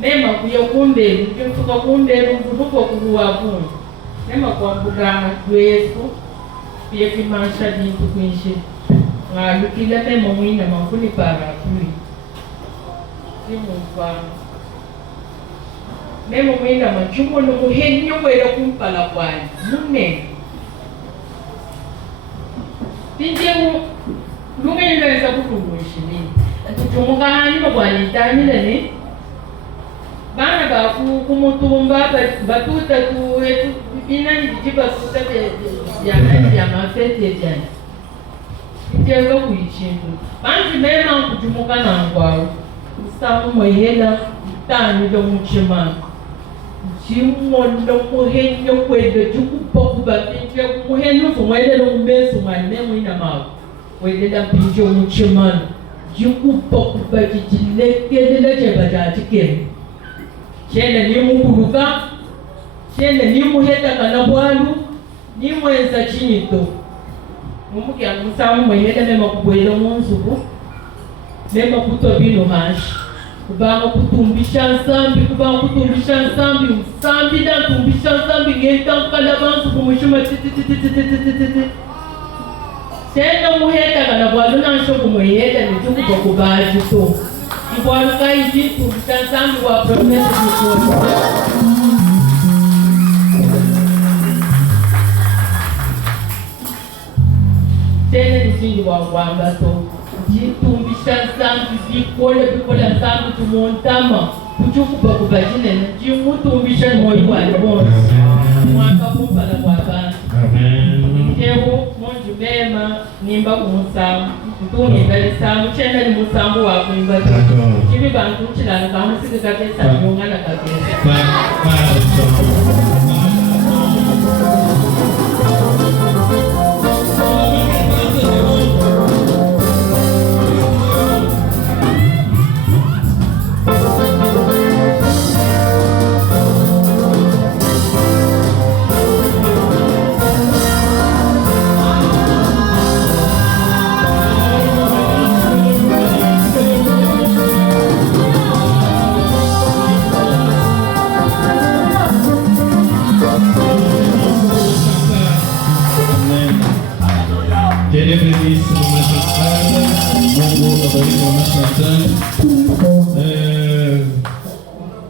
Mema kuyo kunde. Mchumfuka kunde. Mfunuko kuruwa bunzi. Nema kwa mbugama kwesu pia kimansha dintu kwinshi ngalukile mema mwina mafuni para kuri simufa mema mwina machumo no muhenyo wera kumpala kwani munene pinjewu lumene lesa kutungushi nini kuchumuka hani mabwani tanile ni bana baku kumutumba batuta kuwetu inani jiba kuta ya mafete jani ndio kuichindu banji mema kujumuka na ngwao samu mwehela tani do muchima jimo ndo muhenyo kwede jukupoku batinje muhenyo fumwele lo mbeso mane mwina mawo kwede da pinjo muchima jukupoku bakijilekele je bajatike chene ni mukuluka chene ni muheta kanabwalu ni mwenza chinito mumuke amusamu mweheta mema kubwelo munzuku mema kutobino hashi kubanga kutumbisha nsambi kubanga kutumbisha nsambi nsambi da tumbisha nsambi ngeta kalabanzu kumushuma titititititititi chene muheta kanabwalu nanshoku mweheta nitukupa kubaji to ibwalu kaiji tumbisha nsambi wa promesa kukuni tene nisingi wangwanga to jitumbisha nsambi bikola nsambi tumontama kuchukupa kubajine jimutumbisha moyi wali bonzi mwaka kumpala kwa bantu njehu monju mema nimba kumusamu ntunga lisamu chenda ni musamu wako nimba chibi bantu nchilana kamusiki kabesa nyongana kabesa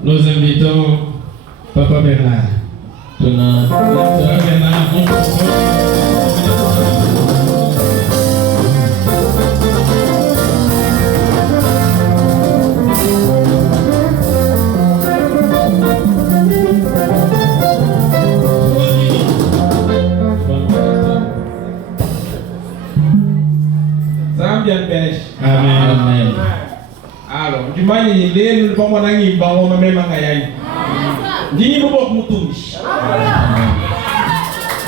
Nous invitons Papa Bernard. Papa Bernard, le bon mon ami bon on même ngayani ndini bo bok mutumishi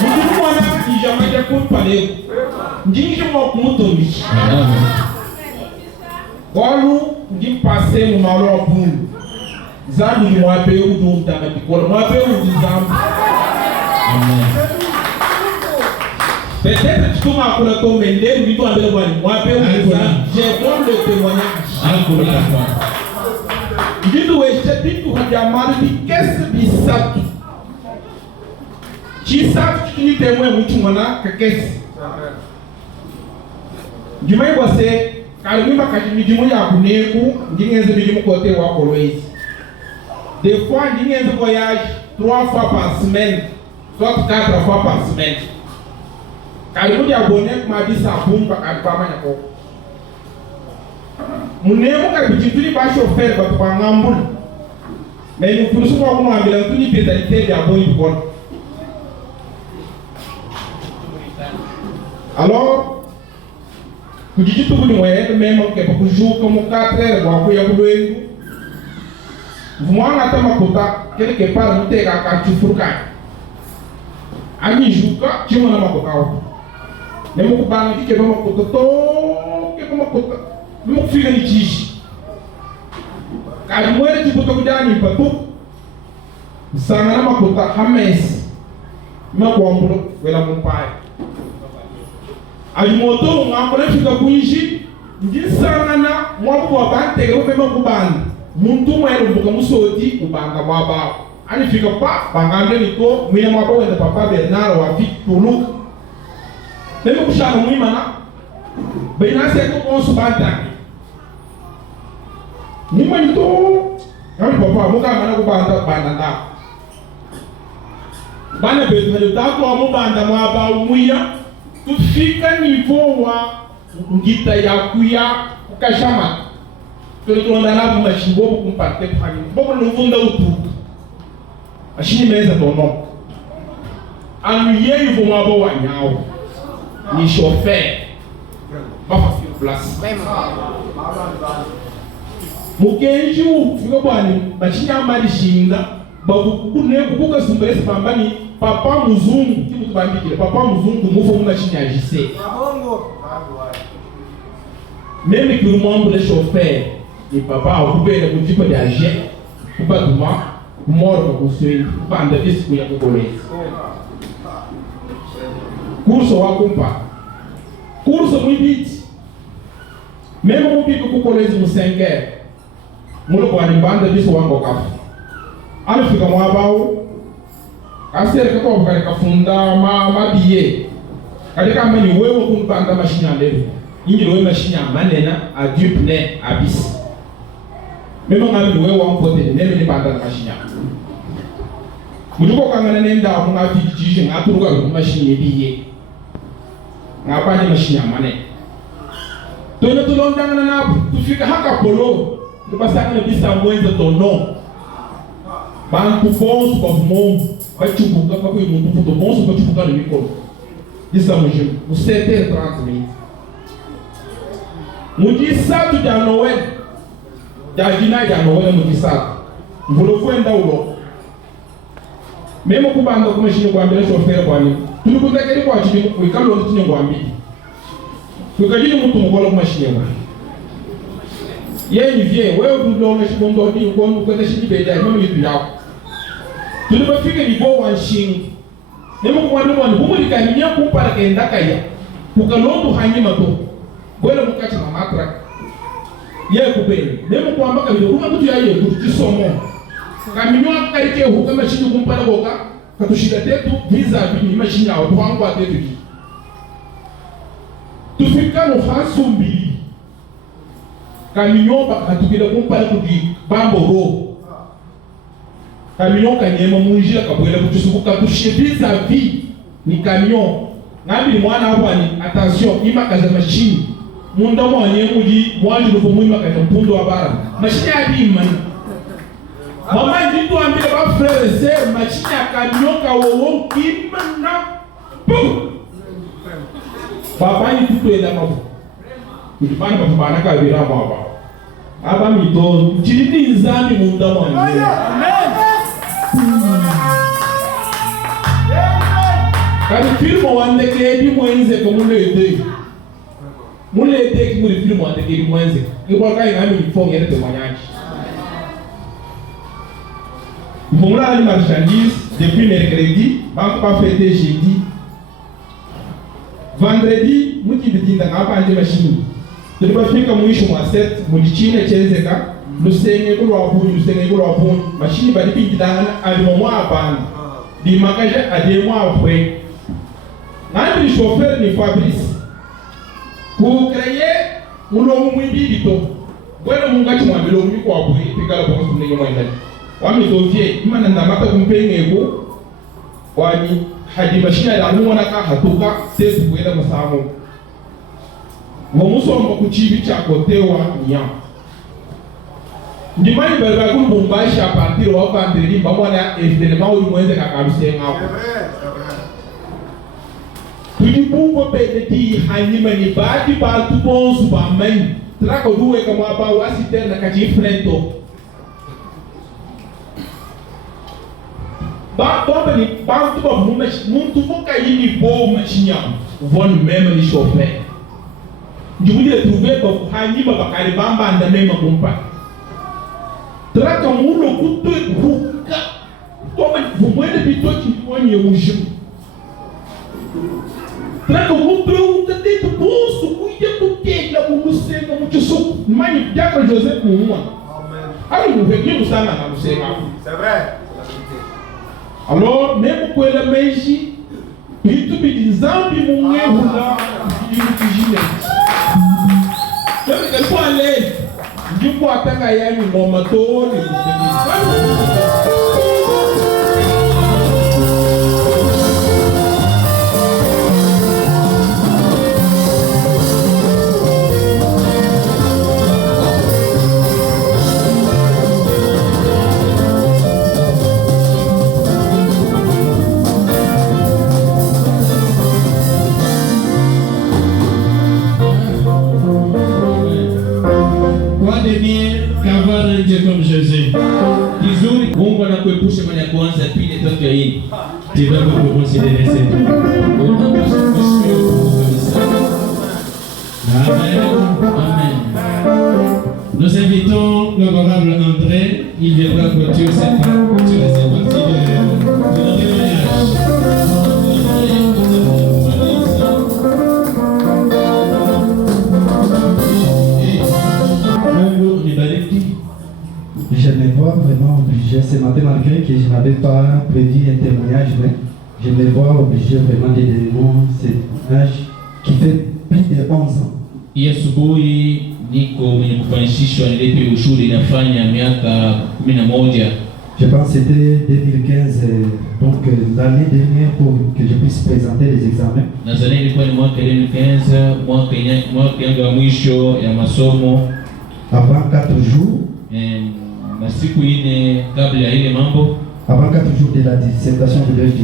mutu mwana ijama ja ko pale ndini bo mutumishi Quando de passei no malo fundo, zabi de uma peu do também de cor, uma peu do zambo. Peut-être que tu m'as coulé ton mendé, mais tu as besoin de moi peu do zambo. J'ai bon le témoignage. Dindo este tipo de amado de que se sabe. Ti sabe que ni témoin muito mana que de mais você Kalima kajimidimu ya kuneku, ndingenze midimu kote wa Kolwezi. Des fois, ndingenze voyage 3 fois par semaine, soit 4 fois par semaine. Kalimu ya bonek mabisa bumba kalipama nyako. Munemu kalibituli ba chauffeur ba kwa ngambul. Mais nous pouvons pas nous ambila tuni pétalité ya boni bon. Alors Kujitu kuni mwe mema ke pakujuka mu 4 heures wa kuya kulwengu. Vumwana tama kota quelque part muteka ka chifuruka. Ani juka chimo na makota au. Nemu kubanga kike bama kota to ke bama kota. Mu figa ni chishi. Kali mwere chiputo kujani patu. Sanga na makota hames. Makwambulo wela mumpai. Alimoto ngambole fika kuishi ndisangana mwabu wa bante ngopema kubanda muntu mwero mbuka musoti kubanga mwaba ani fika pa bangande niko mwiya mwaba wenda papa Bernard wa Victor nemo kushana mwima na bena se ko konsu banta mwima nito ngani papa muka mana kubanda banda nda bana betu hali tako mwabanda mwaba mwiya tufika niveau wa ngita ya kuya kukashama tulitunda na mashimbo kumparte pani bobo nuvunda utu ashini meza tono anu yeyu voma bo wanyao ni chauffeur ba fa sur place mukenju fika bwani bashinya mali shinga babu kune kuka sumbelesa pambani papa muzungu kitu tubambikile papa muzungu mufo mungashini agise même que le membre de chauffeur et papa a coupé le petit peu d'argent pour pas demain mort pour ce pas de risque ya kukoleza kurso wa kumpa kurso mwibiti même mupika kukoleza mu 5 heures mulo kwa banda biso wango kafu alifika mwabao asere kwa kwa kafunda mabiye katika mani wewe kumpanga mashine ndele inji wewe mashine manena a dupne abis memo ngami wewe wankote neme ni banda mashine mujuko kangana nenda munga fitiji ngaturuka ku mashine biye ngapani mashine mane tono tulondanga na tufika haka polo tubasanga bisa mwenza tono bantu bonso kwa mundo vai chubuka kwa mundo puto bonso vai chubuka no micro estamos o 7h30 mundi sábado de Noel da dina de Noel mundi sábado vou kwenda ulo mesmo kubanga kuma shine kwambira chauffeur kwani tuli kutakeri kwa chini kwikalo ndo tinye kwambiri tukajini mtu mkola kuma shine mwa yeye vie wewe ndio unashibondo ndio kwenda shini beja mimi yitu yako tulipofika niveau wa nshingi nemo kwani humulika hinya kumpara kenda kaya kukalondu hanyima to bwele mukacha na matra ye kubeni nemo kwamba kabilo ruma mtu yaye kutisomo kaminyo akarike huka mashini kumpara boka katushika tetu visa bini mashini yao twangwa tetu tufika no hasumbi kaminyo bakatukira kumpara kudi bambo ro camion kanyema munjira kabwela kutusubuka tushibiza vi ni camion ngabi mwana hapo ni attention imakaza machine munda mwenye muji mwanji lupo mwima kaza mpundo wa bara machine ya bimani mama nditu ambile ba frère sœur machine ya camion ka wowo kimana bu baba ni tutu enda mabu kujibana bana ka bira baba aba mito chini nzambi munda mwangu. Kani filmu wande kedi mwenze ko mulete. Mulete ki muri filmu wande kedi mwenze. Ibo kai ngami ifo ngere te manyaji. Vomula ali marchandise depuis mercredi, banque pas fêté jeudi. Vendredi, muti bitinda ngapa anje machine. Tulipofika mwisho mwa set, mulichine chezeka, lusenge kulwa bunyi, machine bali pindana alimomwa apana. Di makaje ademwa apwe. Nandi chauffeur ni Fabrice. Ku créer ulo mwimbi bito. Bwana mungachi mwambilo mwiko apwe, pigala bonso mnenyo mwendani. Wami dovie, imana ndamata kumpengego. Wani hadi machine ya muona ka hatuka tesu kwenda masamu. Wamusomba kuchibi cha kotewa nya. Ndimani baba ku Lubumbashi a partir wa vendredi bamwana événement où mwenze kakarusenga. Tulibungo peti hanyima ni badi ba tu bonsu ba men. Trako duwe kama ba wasiter na kaji frento. Ba bomba ni ba tu ba muntu foka yini bo machinya. Von même ni chauffeur. Je voulais trouver pour Hanyima Bakari Bamba and the name of Mumpa. Traka mulo kuto ruka. Toma vumwele bitochi mwenye ujimu. Traka mulo ukatetu bonsu kuja kukela mulusenga mchusuku. Mani Diacre Joseph Moumoua. Alors vous venez vous sang à Lusenga. C'est vrai. Alors même pour la meiji, bitu bidizambi mumwe hula yukijine. Kami kalikuwa le, ndipo ataka yani ngoma toni. Qu'avoir un Dieu comme Jésus. Kizuri Mungu anakuepusha mara ya kwanza pili tatu ya hii. Tu dois vous considérer ça. Amen. Nous invitons l'honorable André. Il viendra clôturer cette partie de notre témoignage. Je me vois vraiment obligé ce matin, malgré que je n'avais pas prévu un témoignage, mais je me vois obligé vraiment de donner ce témoignage qui fait plus de 11 ans. Hii asubuhi niko mwenye kufanishishwa nilipe ushuru inafanya miaka 11. Je pense que c'était 2015, donc l'année dernière pour que je puisse présenter les examens. Nadhani ilikuwa ni mwaka 2015, mwaka yangu ya mwisho ya masomo. Avant 4 jours. Masiku ine kabla ya ile mambo. Avant 4 jours de la dissertation de l'EG.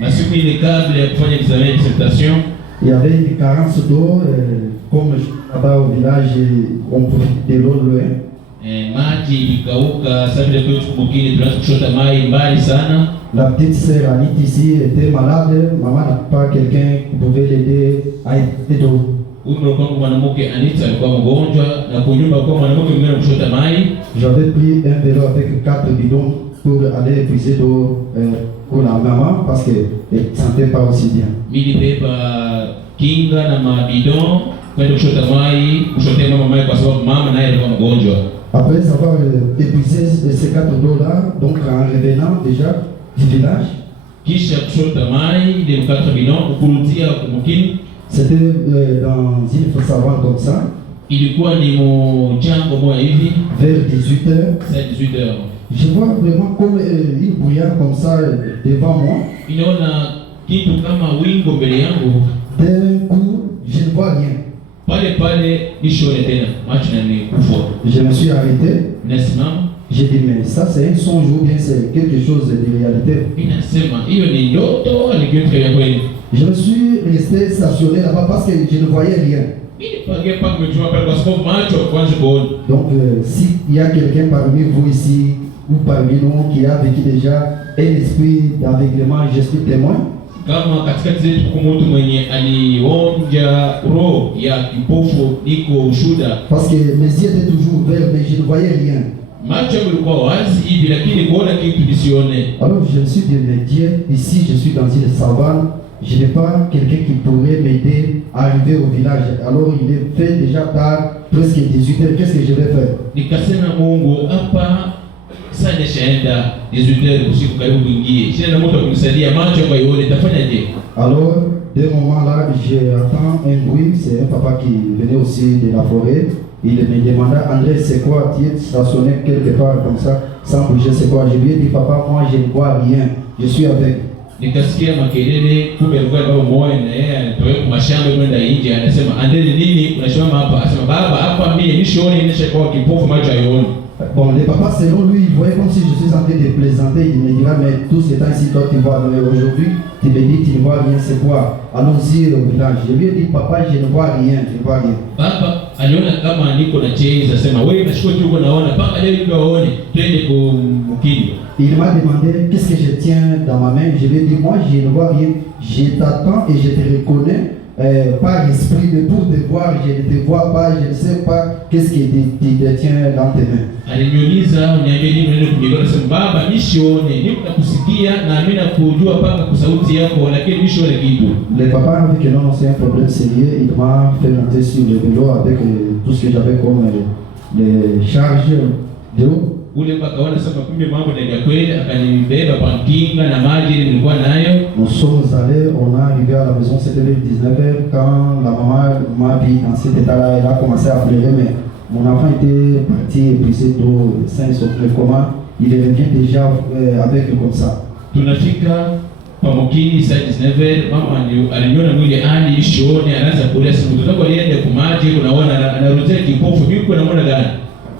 Masiku ine kabla ya kufanya examen de dissertation. Il y avait une carence d'eau, comme là-bas au village, on profite de l'eau loin. Maji ilikauka, sababu ya kwetu kumukini tunaanza kushota mai mbali sana. La petite sœur Anita ici était malade, maman n'a pas quelqu'un qui pouvait l'aider à aider d'eau. Huyu kwangu mwanamke Anita alikuwa mgonjwa na kunyumba kwa mwanamke mwingine kushota mai. J'avais pris un vélo avec 4 bidons pour aller puiser d'eau pour la maman parce qu'elle ne sentait pas aussi bien. Nilibeba kinga na mabidon kwenda kushota mai, kushotea mama mai kwa sababu mama naye alikuwa mgonjwa. Après avoir épuisé ces 4 d'eau-là, donc en revenant déjà du village, kisha kushota mai ile 4 bidon kurudia kumukini. C'était dans une fosse savante comme ça. Ilikuwa ni mjango moja hivi vers 18h. C'est 18h. Je vois vraiment comme une brouillard comme ça devant moi. Inaona kitu kama wingo mbele yangu. D'un coup, je ne vois rien. Pale nishone tena macho na nikufa. Je me suis arrêté. Nasimama. J'ai dit mais ça c'est un songe ou bien c'est quelque chose de réalité. Inasema hiyo ni ndoto ni kitu cha kweli. Je me suis resté stationné là-bas parce que je ne voyais rien. Donc, s'il y a quelqu'un parmi vous ici ou parmi nous qui a vécu déjà un esprit d'aveuglement, je suis témoin. Kama katikati zetu kuna mtu mwenye alionja roho ya kipofu, niko ushuda. Parce que mes yeux étaient toujours ouverts, mais je ne voyais rien. Macho yalikuwa wazi hivi, lakini kuona kitu nisione. Alors je me suis dit, mais Dieu, ici je suis dans une savane, je n'ai pas quelqu'un qui pourrait m'aider à arriver au village. Alors il est fait déjà tard, presque 18 heures, qu'est-ce que je vais faire? Nikasema Mungu, hapa sasa nishaenda 18 heures usiku karibu kuingie. Sina mtu wa kunisaidia macho kwa hiyo nitafanyaje? Alors, dès ce moment-là, j'entends un bruit, c'est un papa qui venait aussi de la forêt. Il me demanda, André, c'est quoi? Tu es stationné quelque part comme ça, sans bouger, c'est quoi? Je lui ai dit, papa, moi je ne vois rien, je suis avec. Nikasikia makelele, kumbe alikuwa baba mmoja na yeye anatoka kwa mashamba kwenda nje, anasema André, nini unasimama hapa? Anasema baba, hapa mimi nishaona nimeshakuwa kipofu, macho hayaoni. Bon, le papa, selon lui, il voyait comme si je suis en train de plaisanter. Il me dira, mais tout ce temps ici, toi, tu vois. Mais aujourd'hui, tu me dis, tu ne vois rien, c'est quoi? Allons-y au village. Je lui ai dit, papa, je ne vois rien, je ne vois rien. Baba, aliona kama niko na cheza, sema wewe unachukua tu unaona, paka leo ndio waone, twende kumkini. Il m'a demandé qu'est-ce que je tiens dans ma main. Je lui ai dit, moi, je ne vois rien. Je t'attends et je te reconnais. Par esprit de pour te voir, je ne te vois pas, je ne sais pas qu'est-ce que tu détiens dans tes mains. Aliniuliza uniambie nini neno kumjua, nasema baba nishione, niko nakusikia na mimi nakujua paka kwa sauti yako, lakini nishione kitu. Le papa a vu que non, c'est un problème sérieux, il m'a fait monter sur le vélo avec tout ce que j'avais comme les charges d'eau. Ule mpaka wanasema kumbe mambo ndio kweli, akanibeba kwa kinga na maji nilikuwa nayo. Nous sommes allés, on est arrivé à la maison, c'était vers 19h quand la maman m'a vu dans cet état-là, elle a commencé à pleurer, mais mon enfant était parti épuisé d'eau, sain sauf le coma, il revient déjà avec comme ça. Tunafika pamokini saa 19h, mama aliniona mwili ani ishoni, anaanza kulia, sema mtoto alienda kwa maji, unaona anarudia kipofu, mimi kuna muda gani?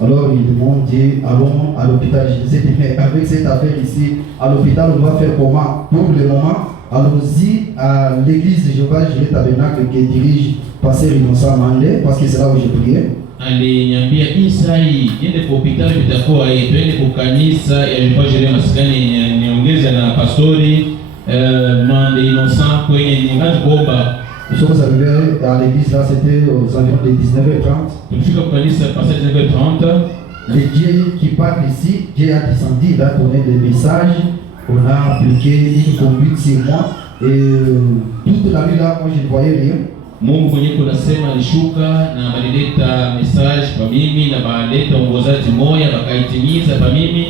Alors ils m'ont dit, allons à l'hôpital. Je disais, mais avec cette affaire ici, à l'hôpital, on doit faire comment? Pour le moment, allons-y à l'église de Jéhovah, je vais tabernacle qui dirige Pasteur Innocent Mandé, parce que c'est là où j'ai prié. Aliniambia Isa hii niende kwa hospitali itakuwa hii, twende kwa kanisa ya Jéhovah Jireh maskani, niongeze na pastori Mandé Innocent kwenye ningazi kuomba. Nous sommes arrivés à l'église là, c'était aux environs de 19h30. Le Dieu qui parle ici, Dieu a descendu, il a donné des messages, on a appliqué une conduite sur moi et toute la nuit là, moi je ne voyais rien. Mungu mwenyewe kunasema alishuka na balileta message kwa mimi na balileta ongozaji moja bakaitimiza kwa mimi,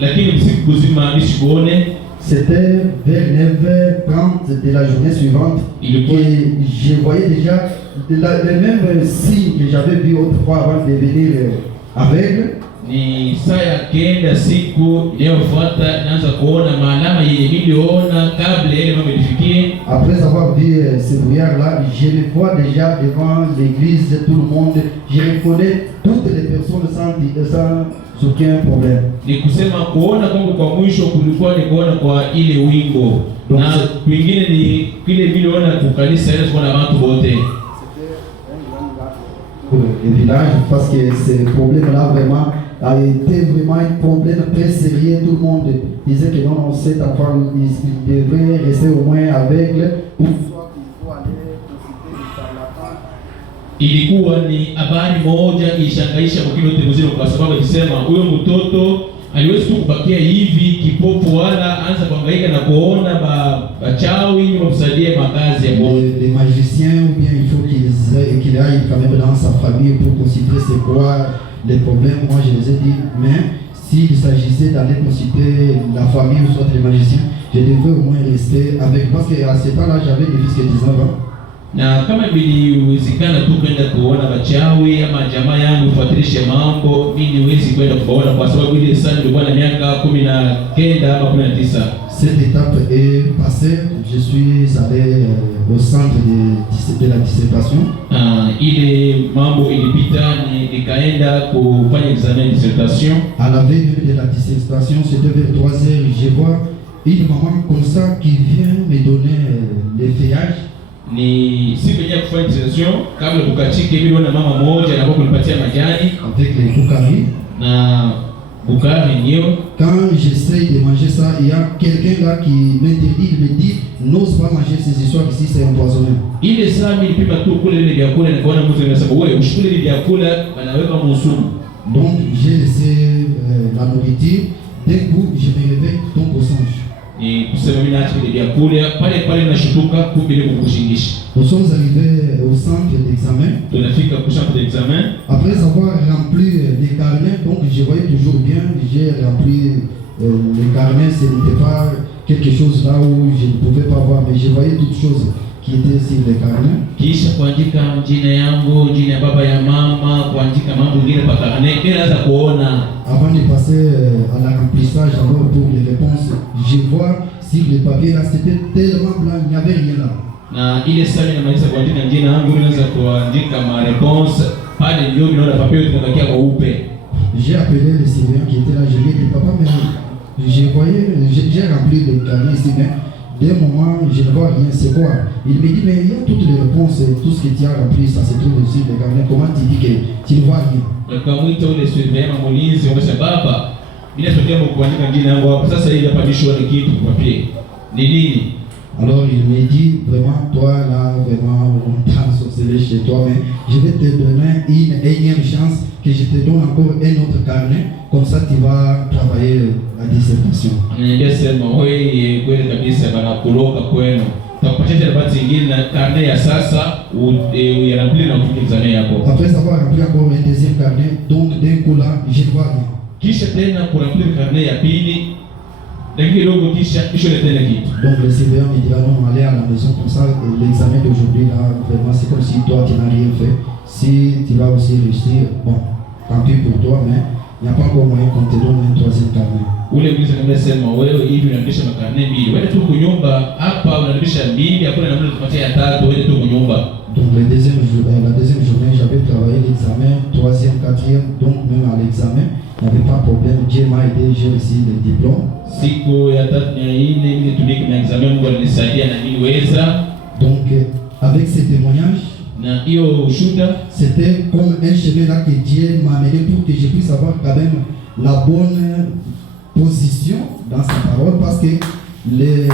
lakini usiku mzima nisikuone. C'était vers 9h30 de la journée suivante et je voyais déjà les mêmes signes que j'avais vu autrefois avant de devenir aveugle. Ni saa ya kenda siku iliyofuata naanza kuona maalama yenye niliona kabla ile mambo ilifikie. Après avoir vu ce brouillard là, je le vois déjà devant l'église, tout le monde, je reconnais toutes les personnes sans aucun problème. Ni kusema kuona kwangu kwa mwisho kulikuwa ni kuona kwa ile wingo. Donc, na kwingine ni kile niliona kwa kanisa ile kwa watu wote. Le village, parce que ce problème là vraiment a été vraiment un problème très sérieux. Tout le monde disait que non, cet enfant il devrait rester au moins aveugle ou soit qu'il faut aller consulter le charlatan. Ilikuwa ni habari moja ishangaisha kwa kile yote mzima, kwa sababu alisema huyo mtoto aliwezi tu kubakia hivi kipofu, wala anza kuhangaika na kuona bachawi wamsaidie makazi ya Mungu. Les magiciens ou bien il faut qu'il aille quand même dans sa famille pour considérer c'est quoi les problèmes. Moi je les ai dit, mais s'il s'agissait d'aller consulter la famille ou soit les magiciens, je devais au moins rester avec, parce qu'à ce temps-là j'avais des fils de 19 ans. Na kama biliwezekana tu kwenda kuona bachawi ama jamaa yangu ifuatilishe mambo, mimi niwezi kwenda kuona kwa sababu ile sana nilikuwa na miaka 19 ama 19. Cette étape est passée, je suis allé au centre de la dissertation. Ile mambo ilipita, nikaenda kufanya examen de dissertation. À la veille de la dissertation, c'était vers 3h, je vois une maman comme ça qui vient me donner les feuillages. ni siku yenyewe kufanya transition kabla kukachike hivi na mama moja na kunipatia majani avec les Bukari. na Bukari ndio. Quand j'essaye de manger ça, il y a quelqu'un là qui m'interdit, il me dit n'ose pas manger ces histoires ici, c'est empoisonné. Ile saa mimi nilipima tu kule ile vyakula na kuona mtu anasema wewe ushukule ile vyakula wanaweka msumu. Donc j'ai laissé la nourriture, d'un coup je me réveille, tombe au singe. Ni kusema mimi naacha ile vyakula pale pale nashutuka kumbe ile kukushingisha. Nous sommes arrivés au centre d'examen. Tunafika kwa centre d'examen. Après avoir rempli les carnets, donc je voyais toujours bien, j'ai rempli les carnets, ce n'était pas quelque chose là où je ne pouvais pas voir, mais je voyais toutes choses qui étaient sur les carnets. Kisha kuandika jina yangu, jina ya baba ya mama, kuandika mambo mengine pa carnet, kile naweza kuona. Avant de passer à la remplissage d'abord pour les réponses, je vois sur les papiers là, c'était tellement blanc, il n'y avait rien là. Na ile saa ninamaliza kuandika jina yangu, naweza kuandika ma réponse pale ndio ninaona papier yote inabakia mweupe. J'ai appelé le surveillant qui était là, je lui ai dit papa mais j'ai rempli le carnet ici mais d'un moment je ne vois rien, c'est quoi? Il me dit mais il y a toutes les réponses, tout ce que tu as rempli ça se trouve sur le carnet, comment tu dis que tu ne vois rien? Nikamwita ule surveillant mlinzi wa baba, bila tokea kuandika jina yangu hapo sasa hivi hapa bishwa ni kitu papier. Ni nini? Alors il me dit vraiment toi là vraiment on t'a sorcelé chez toi mais je vais te donner une énième chance que je te donne encore un autre carnet comme ça tu vas travailler la dissertation. Ananiambia sema wewe kweli kabisa bana kuloka kwenu. Takupatia nafasi nyingine na carnet ya sasa uyaramblie na kupiga examen yako. Après avoir rempli encore un deuxième carnet donc d'un coup là je ne vois rien. Kisha tena kuramblia carnet ya pili. Donc le surveillant me dira non, allez à la maison comme ça, l'examen d'aujourd'hui là, vraiment c'est comme si toi tu n'as rien fait. Si tu vas aussi réussir, bon, tant pis pour toi, mais il n'y a pas encore moyen qu'on te donne un troisième carnet. Ule mwizi anasema wewe hivi unarudisha makarne mbili. Wewe tu kunyumba hapa unarudisha mbili, hakuna namna tupatie ya tatu, wewe tu kunyumba. Donc la deuxième journée, j'avais travaillé l'examen, troisième, quatrième, donc même à l'examen, il n'y avait pas de problème. Dieu m'a aidé, j'ai reçu le diplôme. Siku ya tatu na ine ile tuliki na examen Mungu alinisaidia na niliweza. Donc avec ces témoignages, na hiyo ushuda, c'était comme un chemin là que Dieu m'a amené pour que je puisse avoir quand même la bonne position dans sa parole, parce que les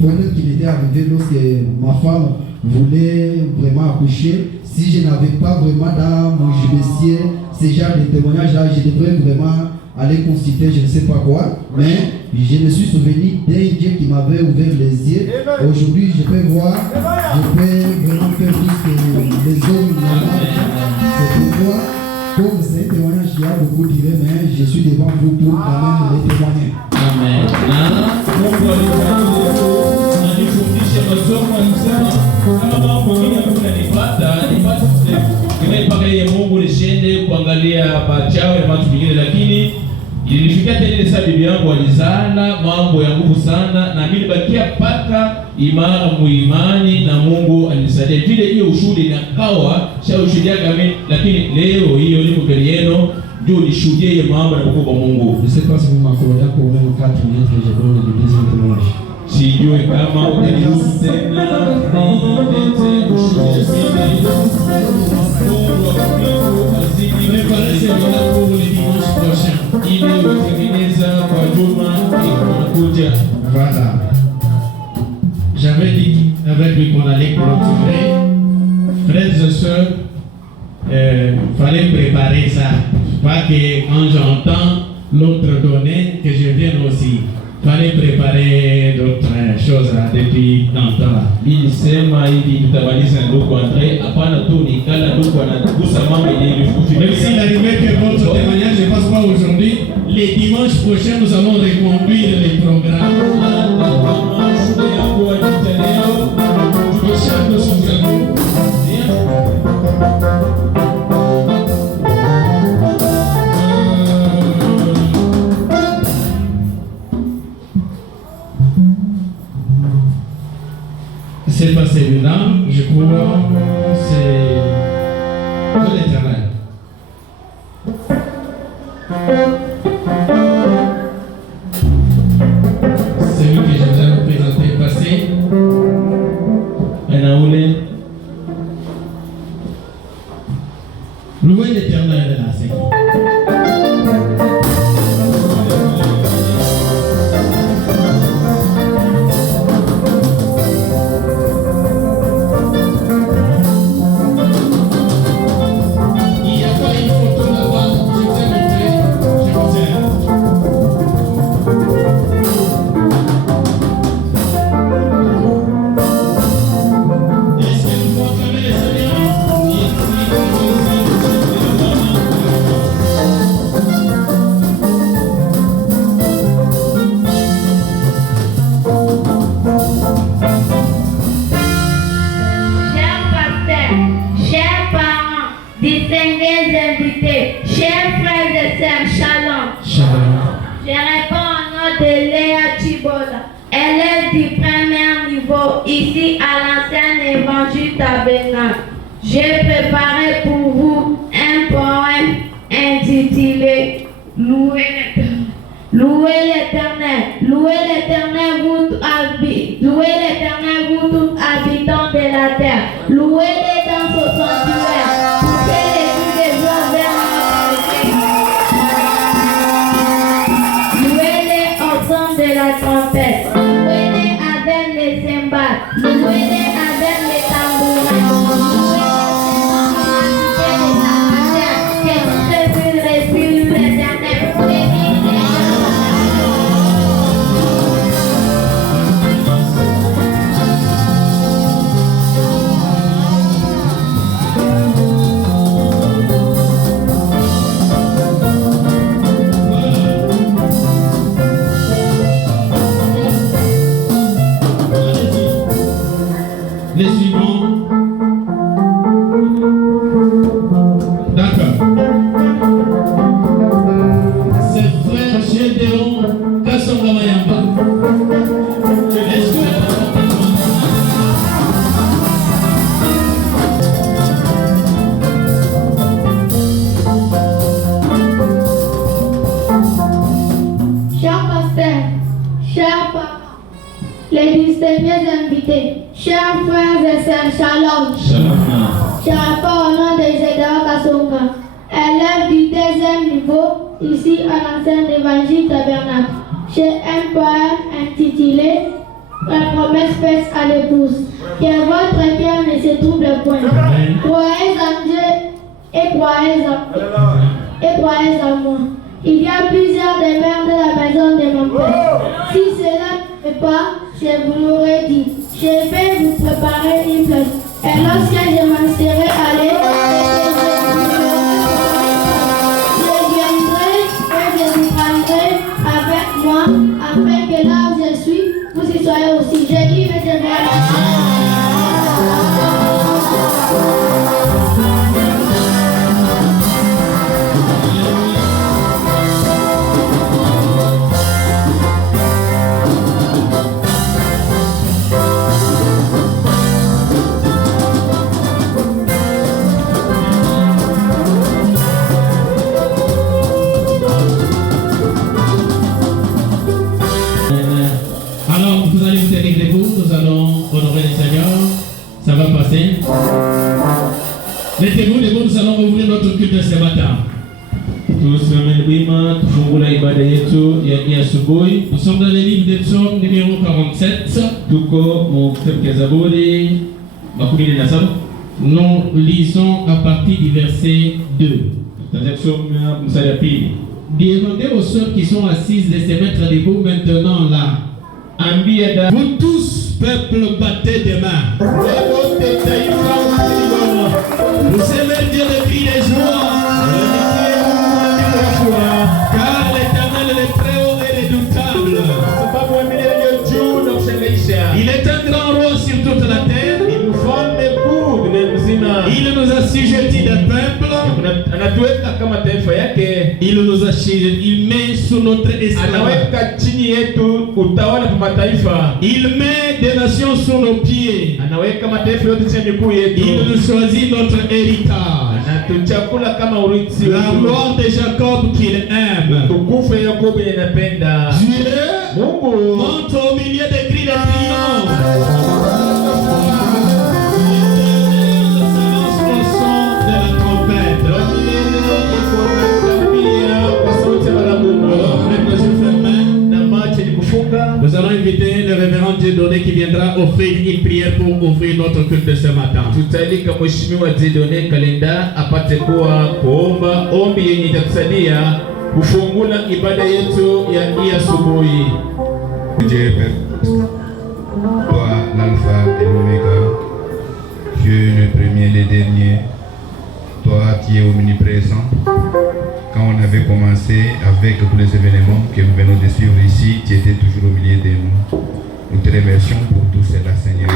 problèmes qui m'étaient arrivés lorsque ma femme voulait vraiment accoucher, si je n'avais pas vraiment dans mon dossier ce genre de témoignage là, je devrais vraiment aller consulter je ne sais pas quoi, mais je me suis souvenu d'un Dieu qui m'avait ouvert les yeux. Aujourd'hui je peux voir, je peux vraiment faire plus que les hommes normaux. C'est pourquoi, comme c'est un témoignage qui a beaucoup duré, mais je suis devant vous pour quand même les témoigner. Amen. Mungu alifundisha masomo alisema kama mambo mengine kunanipata mpaka yeye Mungu nishende kuangalia bachawe na watu wengine, lakini ilinifikia tena ile sababu bibi yangu alizala mambo ya nguvu sana na mimi bakia paka imara muimani na Mungu alinisaidia vile hiyo ushuhuda inakawa ushuhudia kama, lakini leo hiyo niko mbele yenu ndio nishuhudie mambo na ukubwa wa Mungu. Je sais pas si vous m'accordez pour même 4 minutes que je donne le deuxième témoignage. Sijui kama utaniruhusu tena nilete ushuhuda Voilà. J'avais dit avec lui qu'on allait clôturer. Frères et sœurs, fallait préparer ça. Pas que quand j'entends l'autre donner, que je vienne aussi. Fallait préparer d'autres choses depuis longtemps. Il sema hivi tutamaliza ndugu Andre, hapana tu nikala ndugu anagusa mambo yenyewe. Même s'il arrivait que votre témoignage ne passe pas aujourd'hui, les dimanches prochains nous allons reconduire les programmes. C'est pas celui-là, je crois, c'est de l'Éternel. Celui que je vous ai présenté passé. Anaule Chiboda, élève du premier niveau, ici à l'ancien évangile tabernacle. J'ai préparé pour vous un poème intitulé Louez l'Éternel. Louez l'Éternel, louez l'Éternel, louez l'Éternel, vous tous habitants de la terre. Louez-les dans ce sanctuaire, poussez les cris de joie vers notre Dieu. Louez-les au son de la trompette, louez-les avec les cymbales, louez-les avec les tambourins, louez-les que tout esprit respire l'Éternel. Les suivants. D'accord. C'est frère Gédéon Kassonga Mayamba. Est-ce que Cher pasteur, chers parents, les distingués invités, chers frères et sœurs, shalom. Je rappelle au nom de Gédéon Kassonga, élève du deuxième niveau, ici à l'ancien évangile tabernacle. J'ai un poème intitulé La promesse faite à l'épouse. Que votre cœur ne se trouble point. Croyez en Dieu et croyez en moi. Il y a plusieurs demeures de la maison de mon père. Si cela ne fait pas, je vous l'aurais dit. Je vais vous préparer une place. Et lorsque je m'en serai allé, je viendrai et je vous prendrai avec moi, afin que là où je suis, vous y soyez aussi. Je dis, mais je vais Alors, vous allez vous tenir debout, nous allons honorer le Seigneur. Ça va passer. Mettez-vous debout, nous allons ouvrir notre culte ce matin. Nous sommes dans le livre des psaumes numéro 47. Nous lisons à partir du verset 2. Demandez aux sœurs qui sont assises de se mettre debout maintenant là. Vous tous, peuple, battez des mains. Vous aimez dire le cri des joie. Car l'Éternel est très haut et redoutable. Il est un grand roi sur toute la terre. Il nous a assujettis des peuples. Il nous assujettit. Il met sous notre esclavage. Il met des nations sous nos pieds. Il nous choisit notre héritage. La gloire de Jacob qu'il aime. Dieu monte au milieu des cris de triomphe. Nous allons inviter le révérend Dieudonné qui viendra offrir une prière pour ouvrir notre culte de ce matin. Tutalika mheshimiwa Dieudonné Kalenda apate kuwa kuomba ombi yenye itatusaidia kufungula ibada yetu ya hii asubuhi. Dieu Père, toi l'alpha et l'oméga, Dieu le premier et le dernier, toi qui es omniprésent. Quand on avait commencé avec tous les événements que nous venons de suivre ici, tu étais toujours au milieu de nous. Nous te remercions pour tout cela, Seigneur.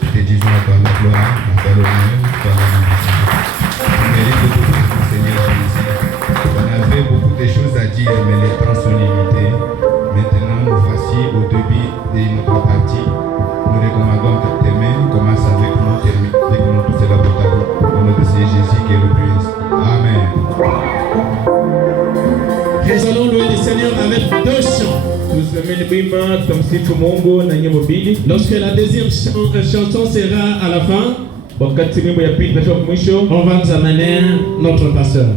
Te disons à toi la gloire, à toi l'honneur, à toi la bénédiction. Tu mérites tout, Seigneur Jésus. On avait beaucoup de choses à dire, mais les temps sont limités. Maintenant, nous voici Ainsi, au début de notre partie, nous recommandons que tes mains commencent avec nous, terminent avec nous tout cela pour ta vie. Au nom de Jésus qui est le Christ. Amen. Nous allons louer le Seigneur avec 2 chants. Lorsque la deuxième chanson sera à la fin, on va nous amener notre pasteur.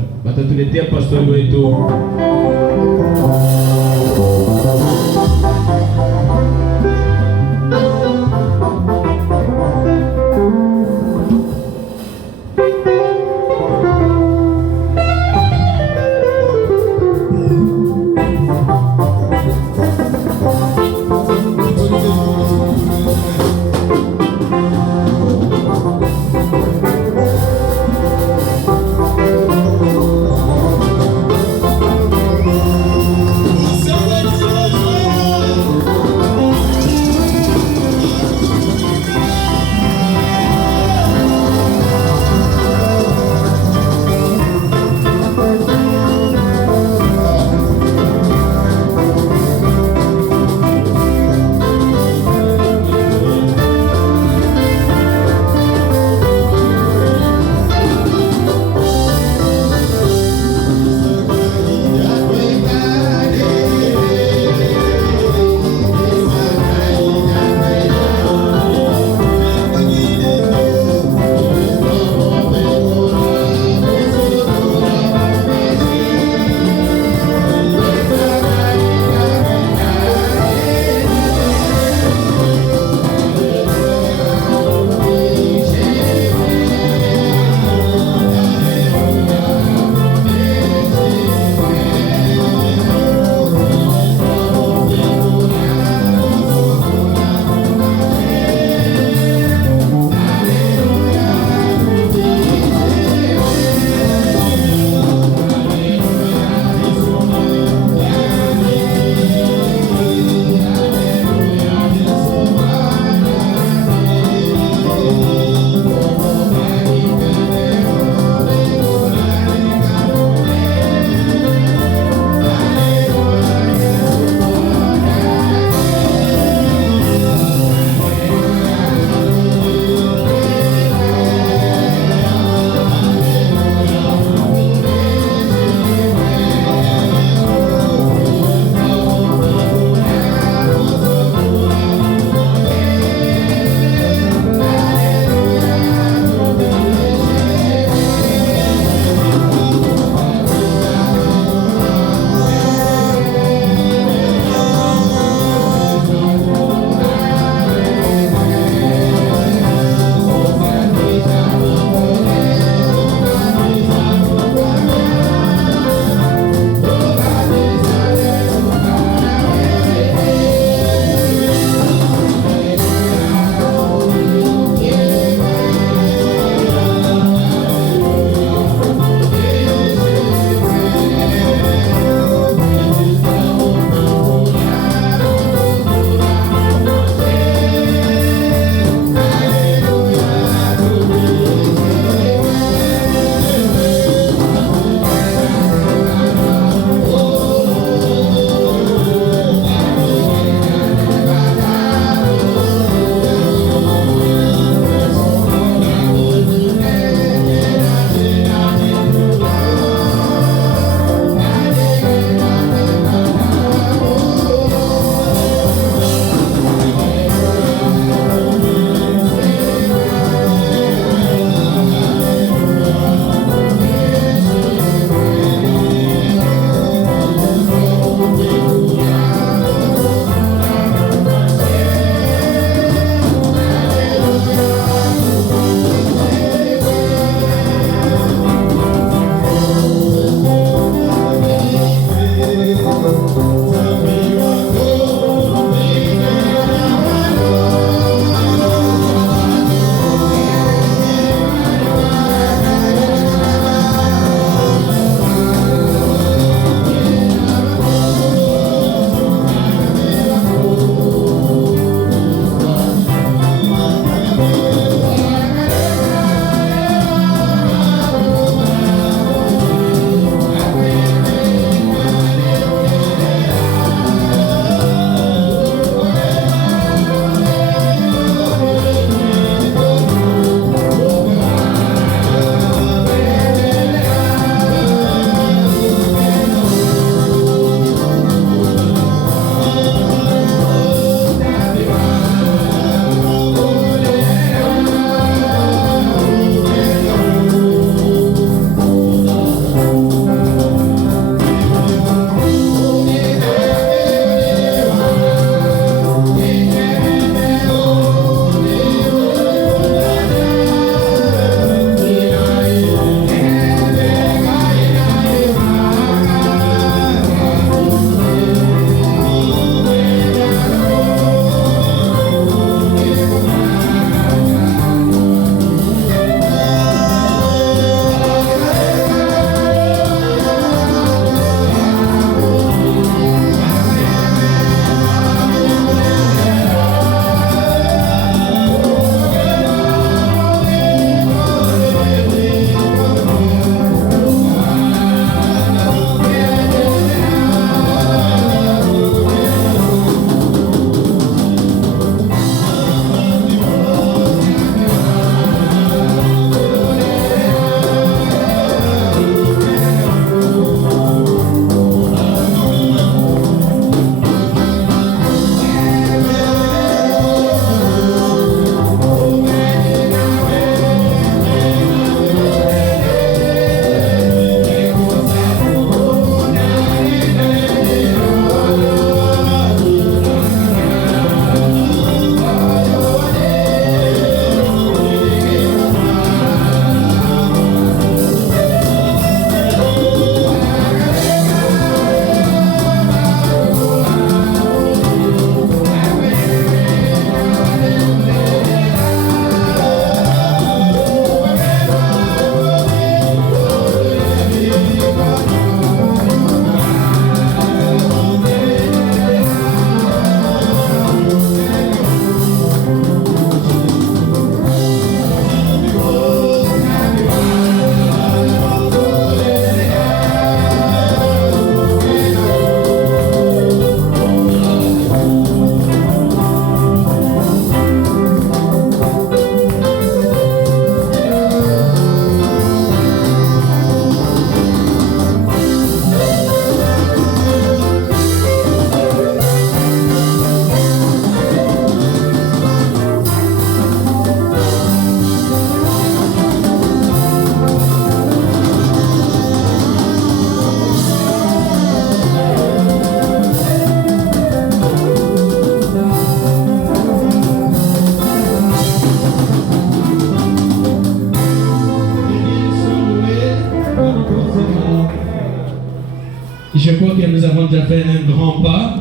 nous avons déjà fait un grand pas.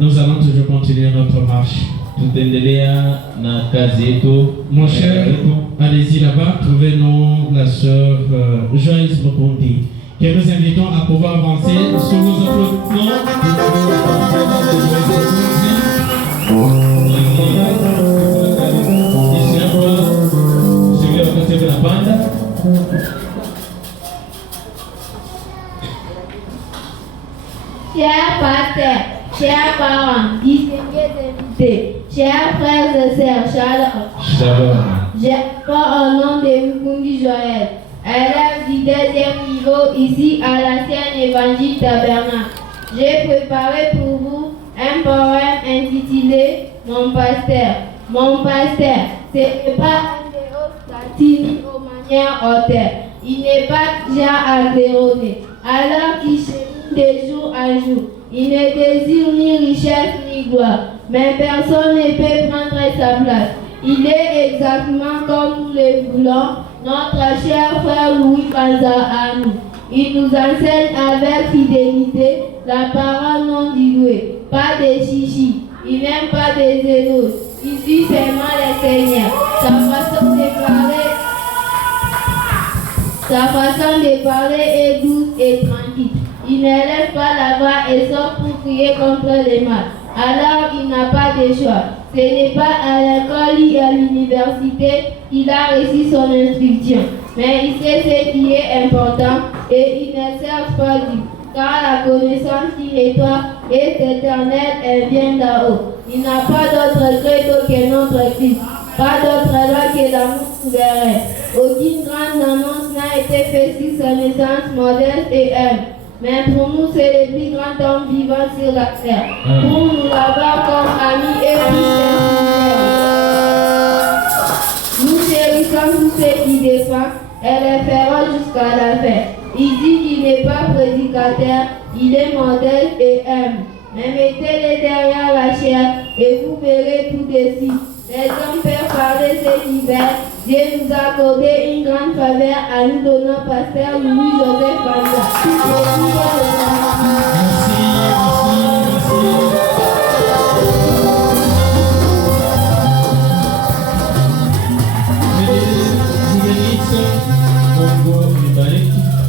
Nous allons toujours continuer notre marche. Mon cher, allez-y là-bas, trouvez-nous la sœur Joyce Mokundi, que nous invitons à pouvoir avancer sur vos applaudissements. Chers pasteurs, chers parents, distingués invités, chers frères et sœurs, shalom. Je prends au nom de Mukundi Joël, élève du 2e niveau ici à l'ancienne évangile tabernacle. J'ai préparé pour vous un poème intitulé Mon pasteur. Mon pasteur, ce n'est pas un déo statini aux manières hautaires. Il n'est pas déjà agréronné, alors qu'il chemine de jour à jour. Il ne désire ni richesse ni gloire, mais personne ne peut prendre sa place. Il est exactement comme nous le voulons, notre cher frère Louis Panza à nous. Il nous enseigne avec fidélité la parole non diluée, pas de chichi, il n'aime pas des zélos, il suit seulement le Seigneur. Sa façon de parler est douce et tranquille. Il ne lève pas la voix et sort pour crier contre les mal. Alors il n'a pas de choix. Ce n'est pas à l'école ni à l'université qu'il a reçu son instruction. Mais il sait ce qui est important et il ne sert pas Dieu. Car la connaissance qui est toi est éternelle, elle vient d'en haut. Il n'a pas d'autre credo que notre Christ. Pas d'autre loi que l'amour souverain. Aucune grande annonce n'a été faite sur sa naissance modeste et humble. Mais pour nous, c'est le plus grand homme vivant sur la terre. Pour nous l'avoir comme ami et fils. Nous chérissons tous ceux qui défendent et les ferons jusqu'à la fin. Il dit qu'il n'est pas prédicateur, il est modeste et humble. Mais mettez-les derrière la chair et vous verrez tout de suite. Les hommes peuvent parler ce qu'ils veulent. Dieu nous a accordé une grande faveur en nous donnant pasteur Louis-Joseph Panza.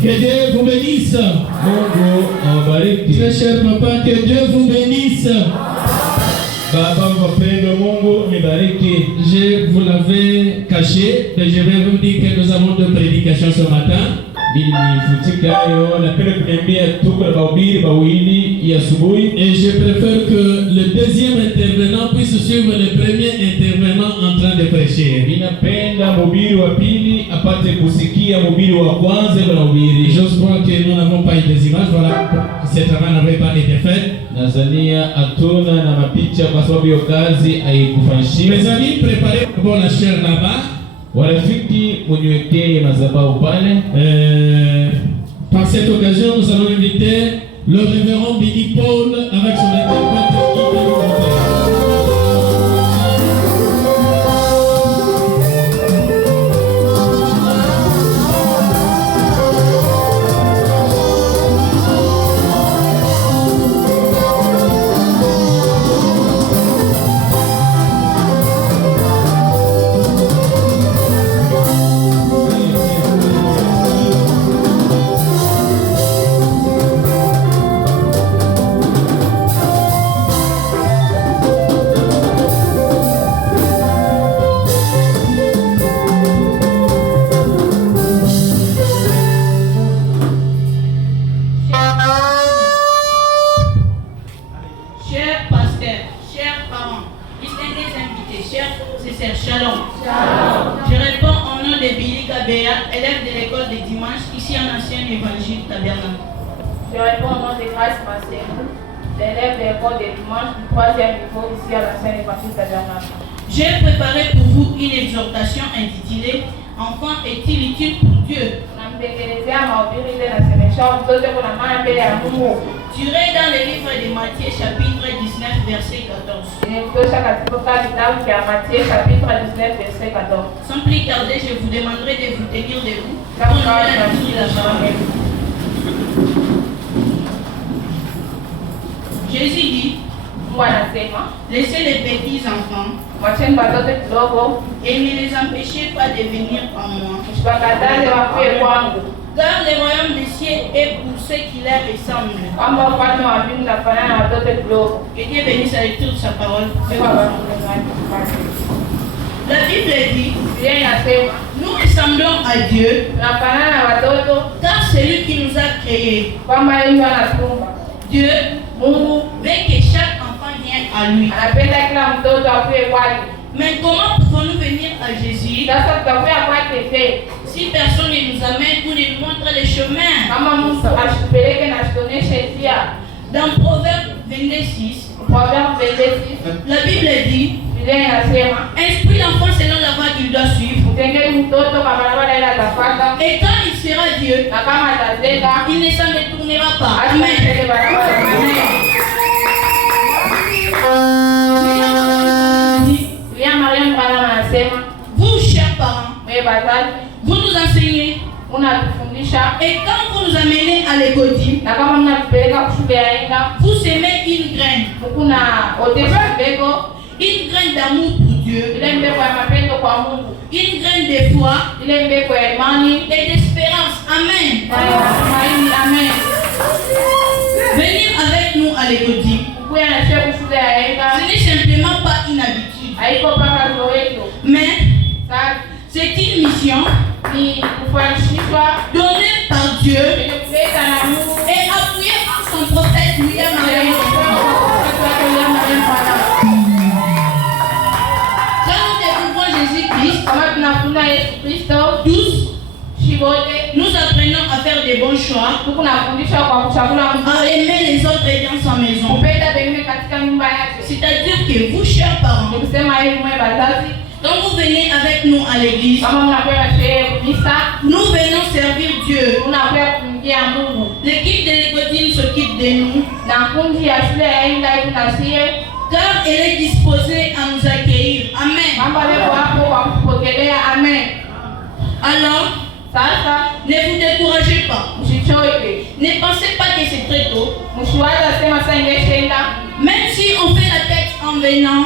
Que Dieu vous bénisse. Très cher papa, que Dieu vous bénisse. Je vous l'avais caché, mais je vais vous dire que nous avons deux prédications ce matin. Et je préfère que le deuxième intervenant puisse suivre le premier intervenant en train de prêcher. J'ose croire que nous n'avons pas eu des images. Voilà, ce travail n'avait pas été fait. Mes amis, préparez pour la chair là-bas. Par cette occasion, nous allons inviter le révérend Billy Paul avec son interprète. Je réponds au nom de Grâce Massérou, l'élève de l'école de dimanche du 3e niveau ici à l'ancienne évangile tabernacle. J'ai préparé pour vous une exhortation intitulée Enfant est-il utile pour Dieu? Tiré dans le livre de Matthieu chapitre 19 verset 14. Sans plus tarder, je vous demanderai de vous tenir debout pour nous la lecture de la parole. Jésus dit, laissez les petits enfants et ne les empêchez pas de venir à moi. Car le royaume des cieux est pour ceux qui leur ressemblent. Que Dieu bénisse la lecture de sa parole. La Bible dit, nous ressemblons à Dieu, car c'est lui qui nous a créés. Dieu veut que chaque enfant vienne à lui. Mais comment pouvons-nous venir à Jésus si personne ne nous amène ou ne nous montre le chemin? Dans Proverbe 22:6, la Bible dit, instruis l'enfant selon la voie qu'il doit suivre. Et quand il sera Dieu, il ne s'en détournera pas. Amen. Vous, chers parents, vous nous enseignez. Et quand vous nous amenez à l'égodie, vous semez une graine. Une graine d'amour pour Dieu. Une graine de foi et d'espérance. Amen. Venir avec nous à l'égodie, ce n'est simplement pas une habitude, mais c'est une mission donnée par Dieu et appuyée par son prophète William Marion. Quand nous découvrons Jésus-Christ, tous, nous apprenons à faire des bons choix, à aimer les autres et dans sa maison. C'est-à-dire que vous, chers parents, quand vous venez avec nous à l'église, nous venons servir Dieu. L'équipe de l'égodine s'occupe de nous, car elle est disposée à nous accueillir. Amen. Alors, ne vous découragez pas. Ne pensez pas que c'est très tôt. Même si on fait la tête en venant,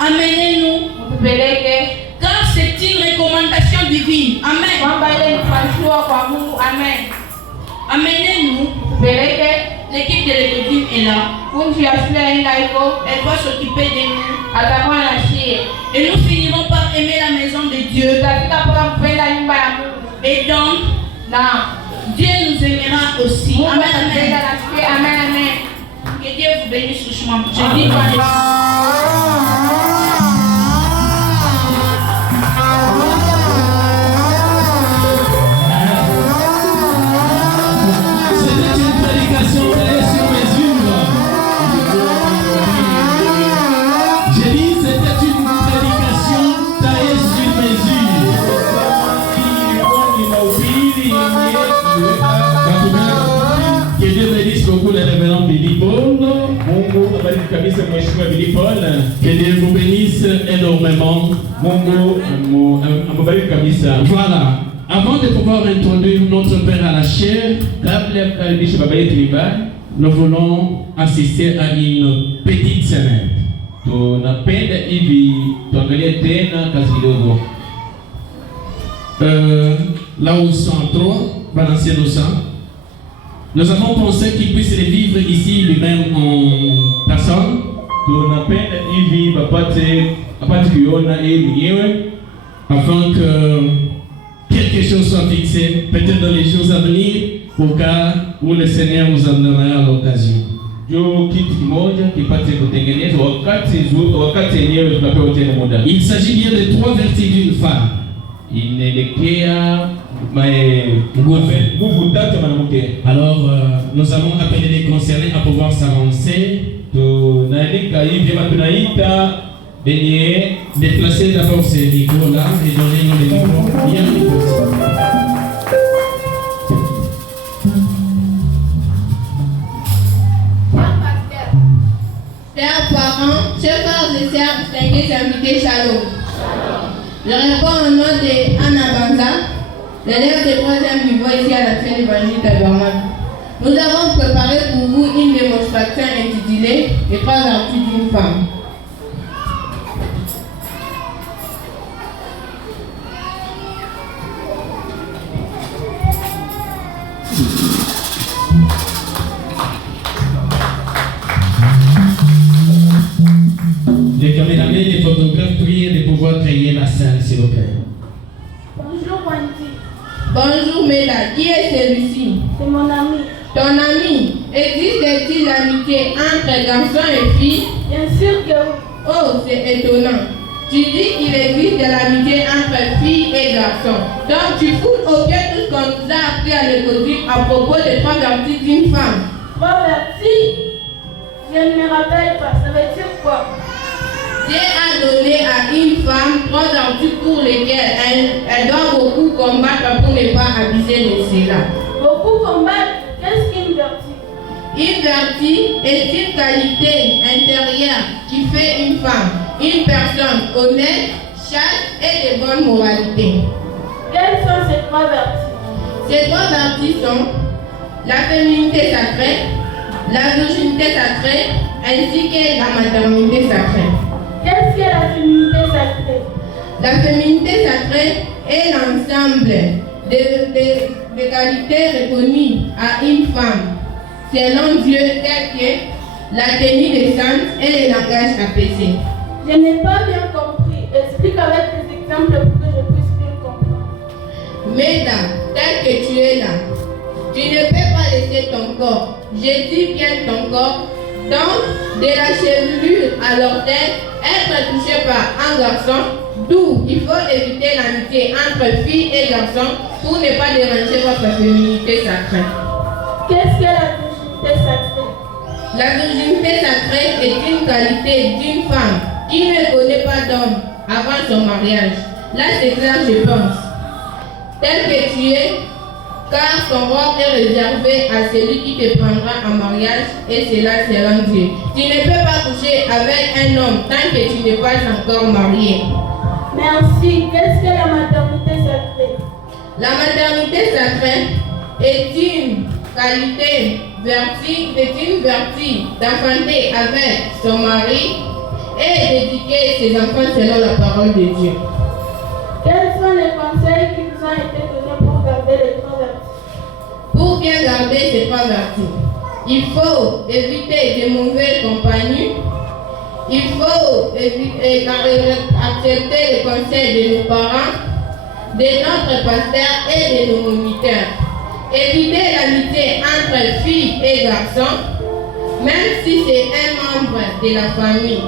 amenez-nous, car c'est une recommandation divine. Amen. Amenez-nous. L'équipe de l'égodine est là. Elle va s'occuper de nous. Et nous finirons par aimer la maison de Dieu. Et donc, Dieu nous aimera aussi. Amen, amen. Que Dieu vous bénisse richement. Je dis pas C'était une prédication taillée sur mesure. J'ai dit c'était une prédication taillée sur mesure. Que Dieu bénisse beaucoup les révérends Billy Paul. Que Dieu vous bénisse énormément. Voilà. Avant de pouvoir introduire notre Père à la chair, nous voulons assister à une petite scène. Là où sont trois, balancer nos sangs. Nous avons pensé qu'il puisse les vivre ici lui-même en personne. Afin que quelque chose soit fixé, peut-être dans les jours à venir, au cas où le Seigneur nous en donnera l'occasion. Il s'agit bien de trois vertus d'une femme. Alors, nous allons appeler les concernés à pouvoir s'avancer. Déplacer d'abord ces micros-là et donner nos micros bien possible. chers parents, chers frères et sœurs, distingués invités, shalom. Je réponds au nom d'Anna Banza, l'élève de 3e niveau ici à la scène évangile Tabernacle. Nous avons préparé pour vous une démonstration intitulée « Les 3 vertus d'une femme ». Les caméramans et les photographes, priez de pouvoir créer la scène, s'il vous plaît. Bonjour Wendy. Bonjour Meda, qui est celui-ci? C'est mon ami. Ton ami, existe-t-il l'amitié entre garçons et filles? Bien sûr que oui. Oh, c'est étonnant. Tu dis qu'il existe de l'amitié entre filles et garçons. Donc tu fous au pied tout ce qu'on nous a appris à l'école à propos des 3 vertus d'une femme. 3 vertus? Je ne me rappelle pas, ça veut dire quoi? Dieu a donné à une femme 3 vertus pour lesquelles elle doit beaucoup combattre pour ne pas abuser de cela. Beaucoup combattre? Qu'est-ce qu'une vertu? Une vertu est une qualité intérieure qui fait une femme, une personne honnête, chaste et de bonne moralité. Quelles sont ces 3 vertus? Ces 3 vertus sont la féminité sacrée, la virginité sacrée ainsi que la maternité sacrée. Qu'est-ce que la féminité sacrée? La féminité sacrée est l'ensemble des qualités reconnues à une femme selon Dieu, telles que la tenue décente et le langage apaisé. Je n'ai pas bien compris. Explique avec des exemples pour que je puisse bien comprendre. Mesdames, tel que tu es là, tu ne peux pas laisser ton corps, je dis bien ton corps, donc de la chevelure à l'orteil, être touché par un garçon, d'où il faut éviter l'amitié entre filles et garçons pour ne pas déranger votre féminité sacrée. Qu'est-ce que la virginité sacrée? La virginité sacrée est une qualité d'une femme qui ne connaît pas d'homme avant son mariage. Là c'est clair, je pense. Tel que tu es, car ton rôle est réservé à celui qui te prendra en mariage et cela selon Dieu. Tu ne peux pas coucher avec un homme tant que tu n'es pas encore marié. Merci. Qu'est-ce que la maternité sacrée? La maternité sacrée est une qualité, une vertu d'enfanter avec son mari et d'éduquer ses enfants selon la parole de Dieu. Quels sont les conseils qui nous ont été donnés pour garder les 3 vertus? Pour bien garder ces 3 vertus, il faut éviter de mauvaises compagnies, il faut accepter les conseils de nos parents, de notre pasteur et de nos moniteurs. Éviter l'amitié entre filles et garçons, même si c'est un membre de la famille,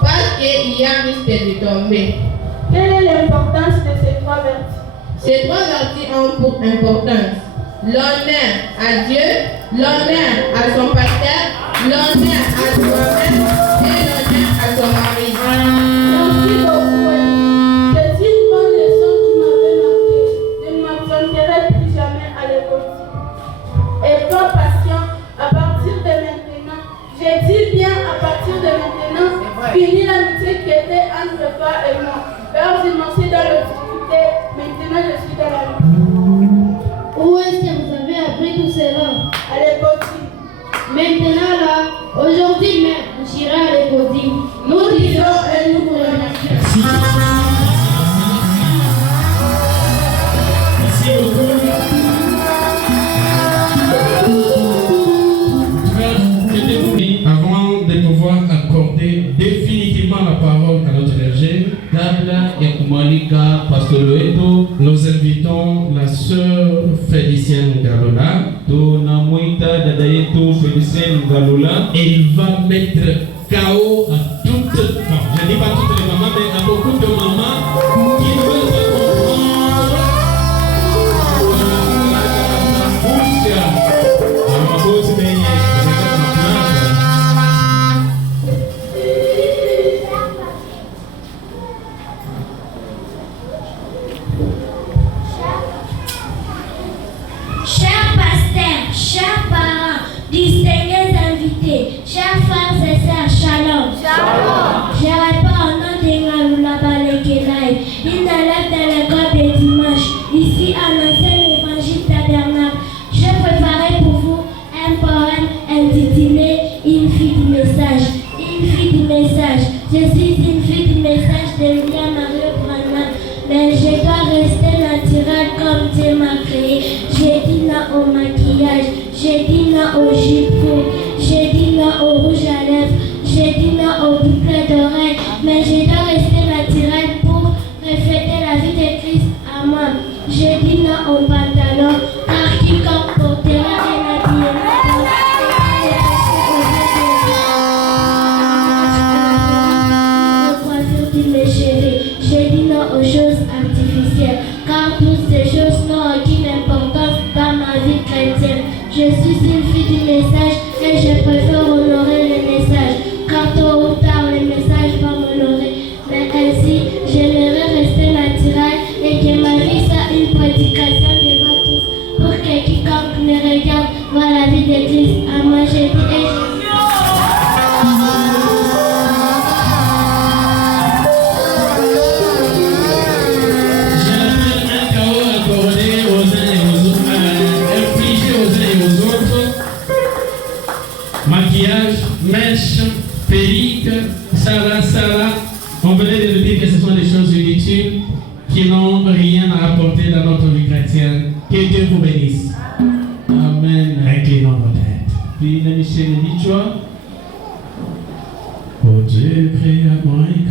parce qu'il y a risque de tomber. Quelle est l'importance de ces 3 vertus? Ces 3 vertus ont pour importance l'honneur à Dieu, l'honneur à son pasteur, l'honneur à soi-même et l'honneur à son mari. Merci beaucoup. C'est une bonne leçon qui m'avait marqué. Je ne m'absenterai plus jamais à l'école. Et toi, patient, à partir de maintenant, j'ai dit bien à partir de maintenant, fini l'amitié qui était entre toi et moi. Car je m'en suis dans l'obscurité, maintenant je suis dans la lumière. Où est-ce que vous avez appris tout cela? À l'école. Maintenant là, aujourd'hui même, j'irai à l'école. Nous disons et nous vous remercions. Merci beaucoup. Avant de pouvoir accorder définitivement la parole à notre berger, nous invitons la sœur Félicienne Galola. Elle va mettre KO à toutes, non, je ne dis pas toutes les mamans, mais à beaucoup de mamans qui veulent se comprendre la bouche. Chers pasteurs, chers parents, distingués invités, chers frères et sœurs, shalom. Je réponds au nom de Ngaloula Balekelai, une élève de l'école de dimanche, ici à l'ancien évangile tabernacle. Je préparais pour vous un poème intitulé Une fille du message. Une fille du message. Je suis une fille du message de William Mario Branham, mais je dois rester naturelle comme Dieu m'a créé. J'ai dit non au maquillage, j'ai dit non au jupon, j'ai dit non au rouge à lèvres, j'ai dit non au boucles d'oreilles, mais je dois rester naturelle pour refléter la vie de Christ à moi. J'ai dit non au pantalon, car quiconque portera un habillement j'ai dit non aux choses artificielles, car toutes ces choses n'ont aucune importance dans ma vie chrétienne. Je suis une fille du message et je préfère honorer le message, car tôt ou tard le message va m'honorer. Mais ainsi, j'aimerais rester naturel et que ma vie soit une prédication devant tous, pour que quiconque me regarde voit la vie de Christ. À moi, j'ai dit et je maquillage, mèche, perruque, ça là. On venait de dire que ce sont des choses inutiles qui n'ont rien à apporter dans notre vie chrétienne. Que Dieu vous bénisse. Amen. Inclinons nos têtes. Oh Dieu, prie à moi et